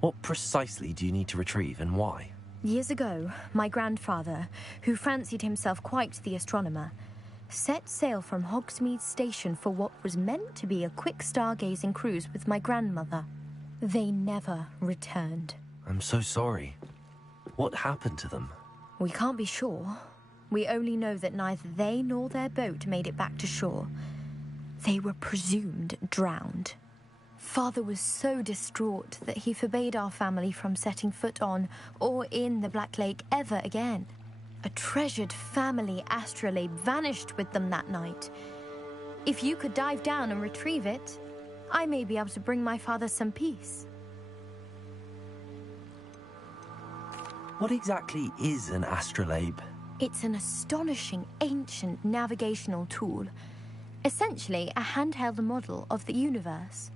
What precisely do you need to retrieve and why? Years ago, my grandfather, who fancied himself quite the astronomer, set sail from Hogsmeade Station for what was meant to be a quick stargazing cruise with my grandmother. They never returned. I'm so sorry. What happened to them? We can't be sure. We only know that neither they nor their boat made it back to shore. They were presumed drowned. Father was so distraught that he forbade our family from setting foot on or in the Black Lake ever again. A treasured family astrolabe vanished with them that night. If you could dive down and retrieve it, I may be able to bring my father some peace. What exactly is an astrolabe? It's an astonishing ancient navigational tool. Essentially, a handheld model of the universe.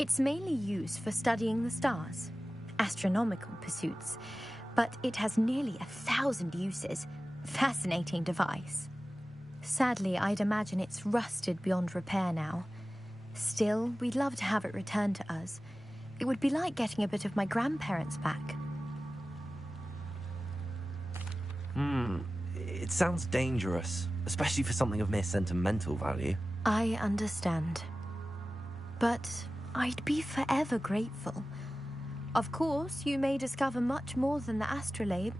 It's mainly used for studying the stars, astronomical pursuits, but it has nearly 1,000 uses. Fascinating device. Sadly, I'd imagine it's rusted beyond repair now. Still, we'd love to have it returned to us. It would be like getting a bit of my grandparents back. It sounds dangerous, especially for something of mere sentimental value. I understand. But I'd be forever grateful. Of course, you may discover much more than the astrolabe.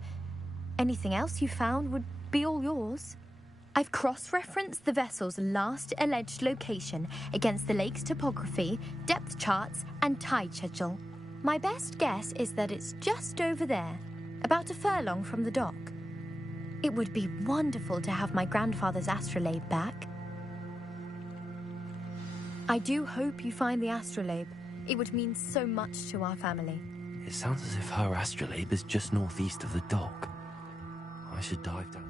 Anything else you found would be all yours. I've cross-referenced the vessel's last alleged location against the lake's topography, depth charts, and tide schedule. My best guess is that it's just over there, about a furlong from the dock. It would be wonderful to have my grandfather's astrolabe back. I do hope you find the astrolabe. It would mean so much to our family. It sounds as if her astrolabe is just northeast of the dock. I should dive down.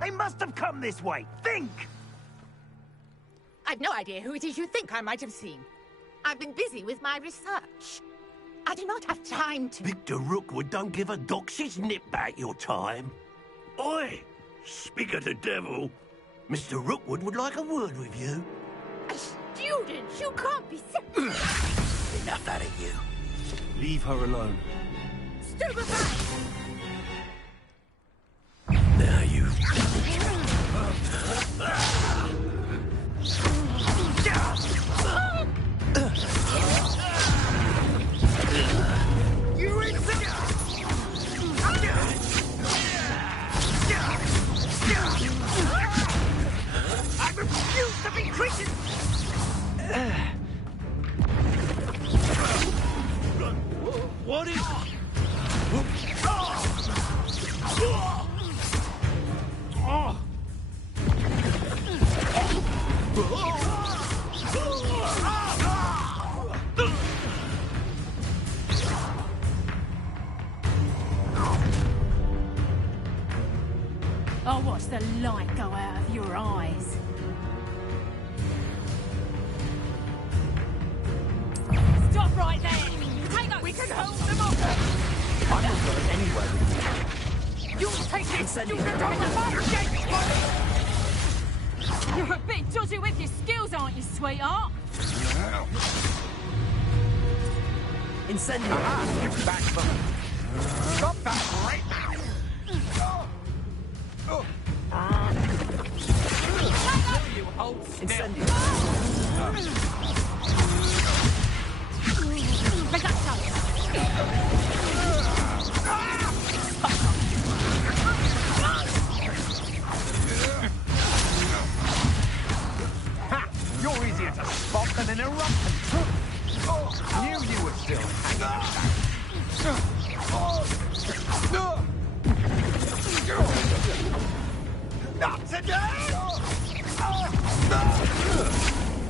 They must have come this way. Think! I've no idea who it is you think I might have seen. I've been busy with my research. I do not have time to... Victor Rookwood don't give a doxy's nip back your time. Oi! Speak of the devil. Mr. Rookwood would like a word with you. A student? You can't be serious. Enough out of you. Leave her alone. Stupefy! Now you... You insane! I refuse to be treated! What is... I'll watch the light go out of your eyes. Stop right there! Potatoes! We can hold them off! I'm not going anywhere with you. You'll take this! You can take the fight against me! You're a bit dodgy with your skills, aren't you, sweetheart? Incendio! Back from... Stop that right now! You hold still. Incendio! Ha! You're easier to spot than an eruption. Knew you were still hanging around. Not today!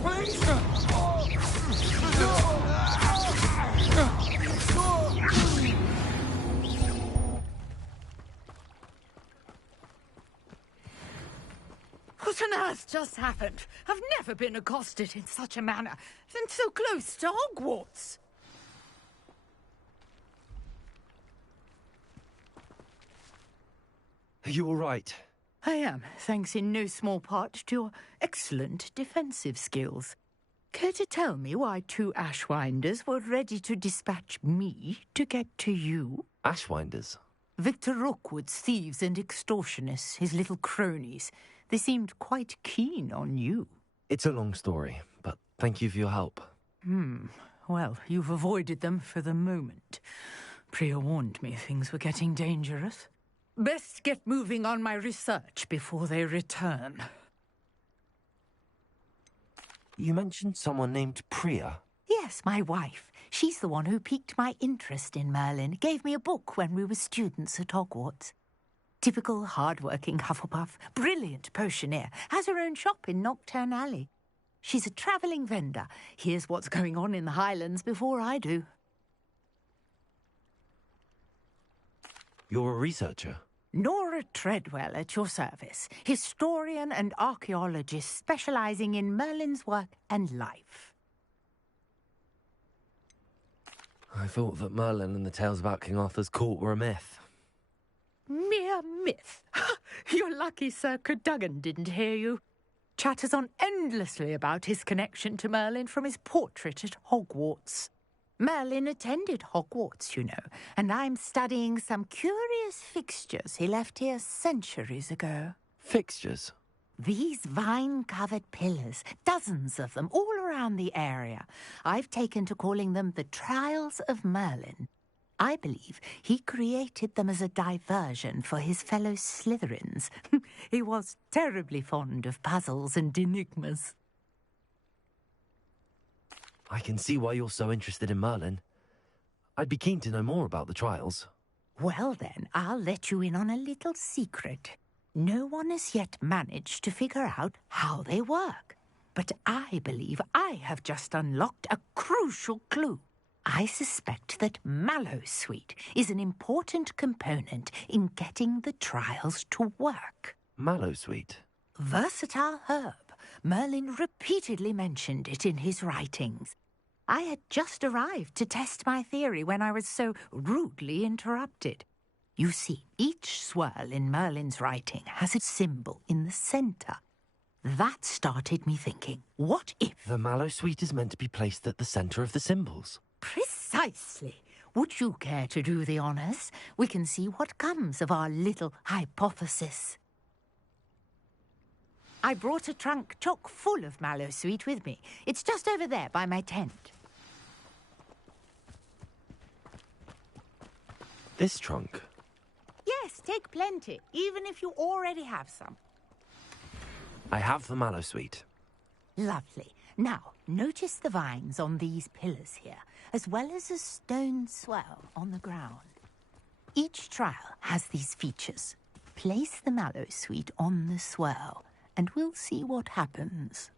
Please! What on earth just happened? I've never been accosted in such a manner, and so close to Hogwarts. Are you all right? I am, thanks in no small part to your excellent defensive skills. Care to tell me why 2 Ashwinders were ready to dispatch me to get to you? Ashwinders? Victor Rookwood's thieves and extortionists, his little cronies. They seemed quite keen on you. It's a long story, but thank you for your help. Well, you've avoided them for the moment. Priya warned me things were getting dangerous. Best get moving on my research before they return. You mentioned someone named Priya. Yes, my wife. She's the one who piqued my interest in Merlin. Gave me a book when we were students at Hogwarts. Typical hard-working Hufflepuff, brilliant potioneer, has her own shop in Nocturne Alley. She's a travelling vendor. Hears what's going on in the Highlands before I do. You're a researcher? Nora Treadwell at your service, historian and archaeologist specialising in Merlin's work and life. I thought that Merlin and the tales about King Arthur's court were a myth. Mere myth. You're lucky Sir Cadogan didn't hear you. Chatters on endlessly about his connection to Merlin from his portrait at Hogwarts. Merlin attended Hogwarts, you know, and I'm studying some curious fixtures he left here centuries ago. Fixtures? These vine-covered pillars, dozens of them, all around the area. I've taken to calling them the Trials of Merlin. I believe he created them as a diversion for his fellow Slytherins. He was terribly fond of puzzles and enigmas. I can see why you're so interested in Merlin. I'd be keen to know more about the trials. Well then, I'll let you in on a little secret. No one has yet managed to figure out how they work. But I believe I have just unlocked a crucial clue. I suspect that Mallowsweet is an important component in getting the trials to work. Mallowsweet? Versatile herb. Merlin repeatedly mentioned it in his writings. I had just arrived to test my theory when I was so rudely interrupted. You see, each swirl in Merlin's writing has a symbol in the centre. That started me thinking, what if... The Mallowsweet is meant to be placed at the centre of the symbols. Precisely. Would you care to do the honours? We can see what comes of our little hypothesis. I brought a trunk chock full of Mallowsweet with me. It's just over there by my tent. This trunk? Yes, take plenty, even if you already have some. I have the Mallowsweet. Lovely. Now, notice the vines on these pillars here, as well as a stone swell on the ground. Each trial has these features. Place the Mallowsweet on the swirl, and we'll see what happens.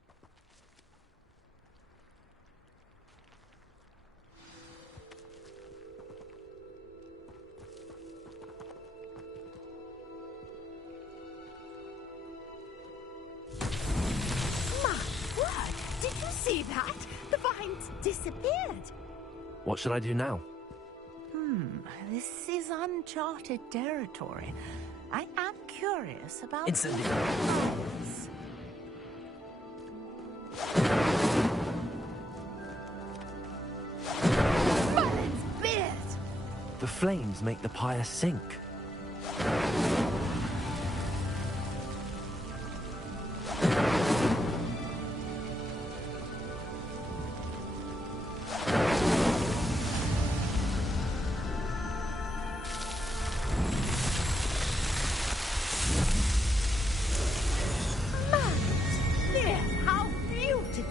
disappeared. What should I do now? This is uncharted territory. I am curious about... Incendio. The flames make the pyre sink. How beautiful!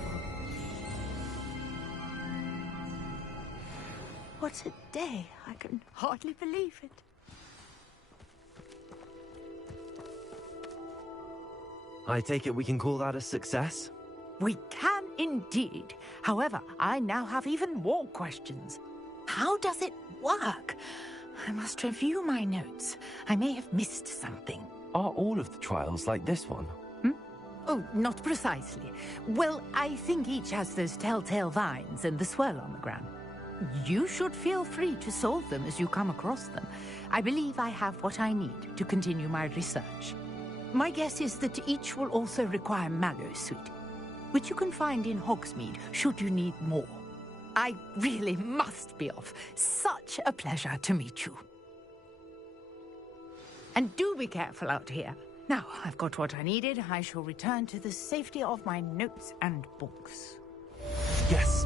What a day. I can hardly believe it. I take it we can call that a success? We can indeed. However, I now have even more questions. How does it work? I must review my notes. I may have missed something. Are all of the trials like this one? Oh, not precisely. Well, I think each has those telltale vines and the swirl on the ground. You should feel free to solve them as you come across them. I believe I have what I need to continue my research. My guess is that each will also require mallow sweet, which you can find in Hogsmeade should you need more. I really must be off. Such a pleasure to meet you. And do be careful out here. Now, I've got what I needed. I shall return to the safety of my notes and books. Yes.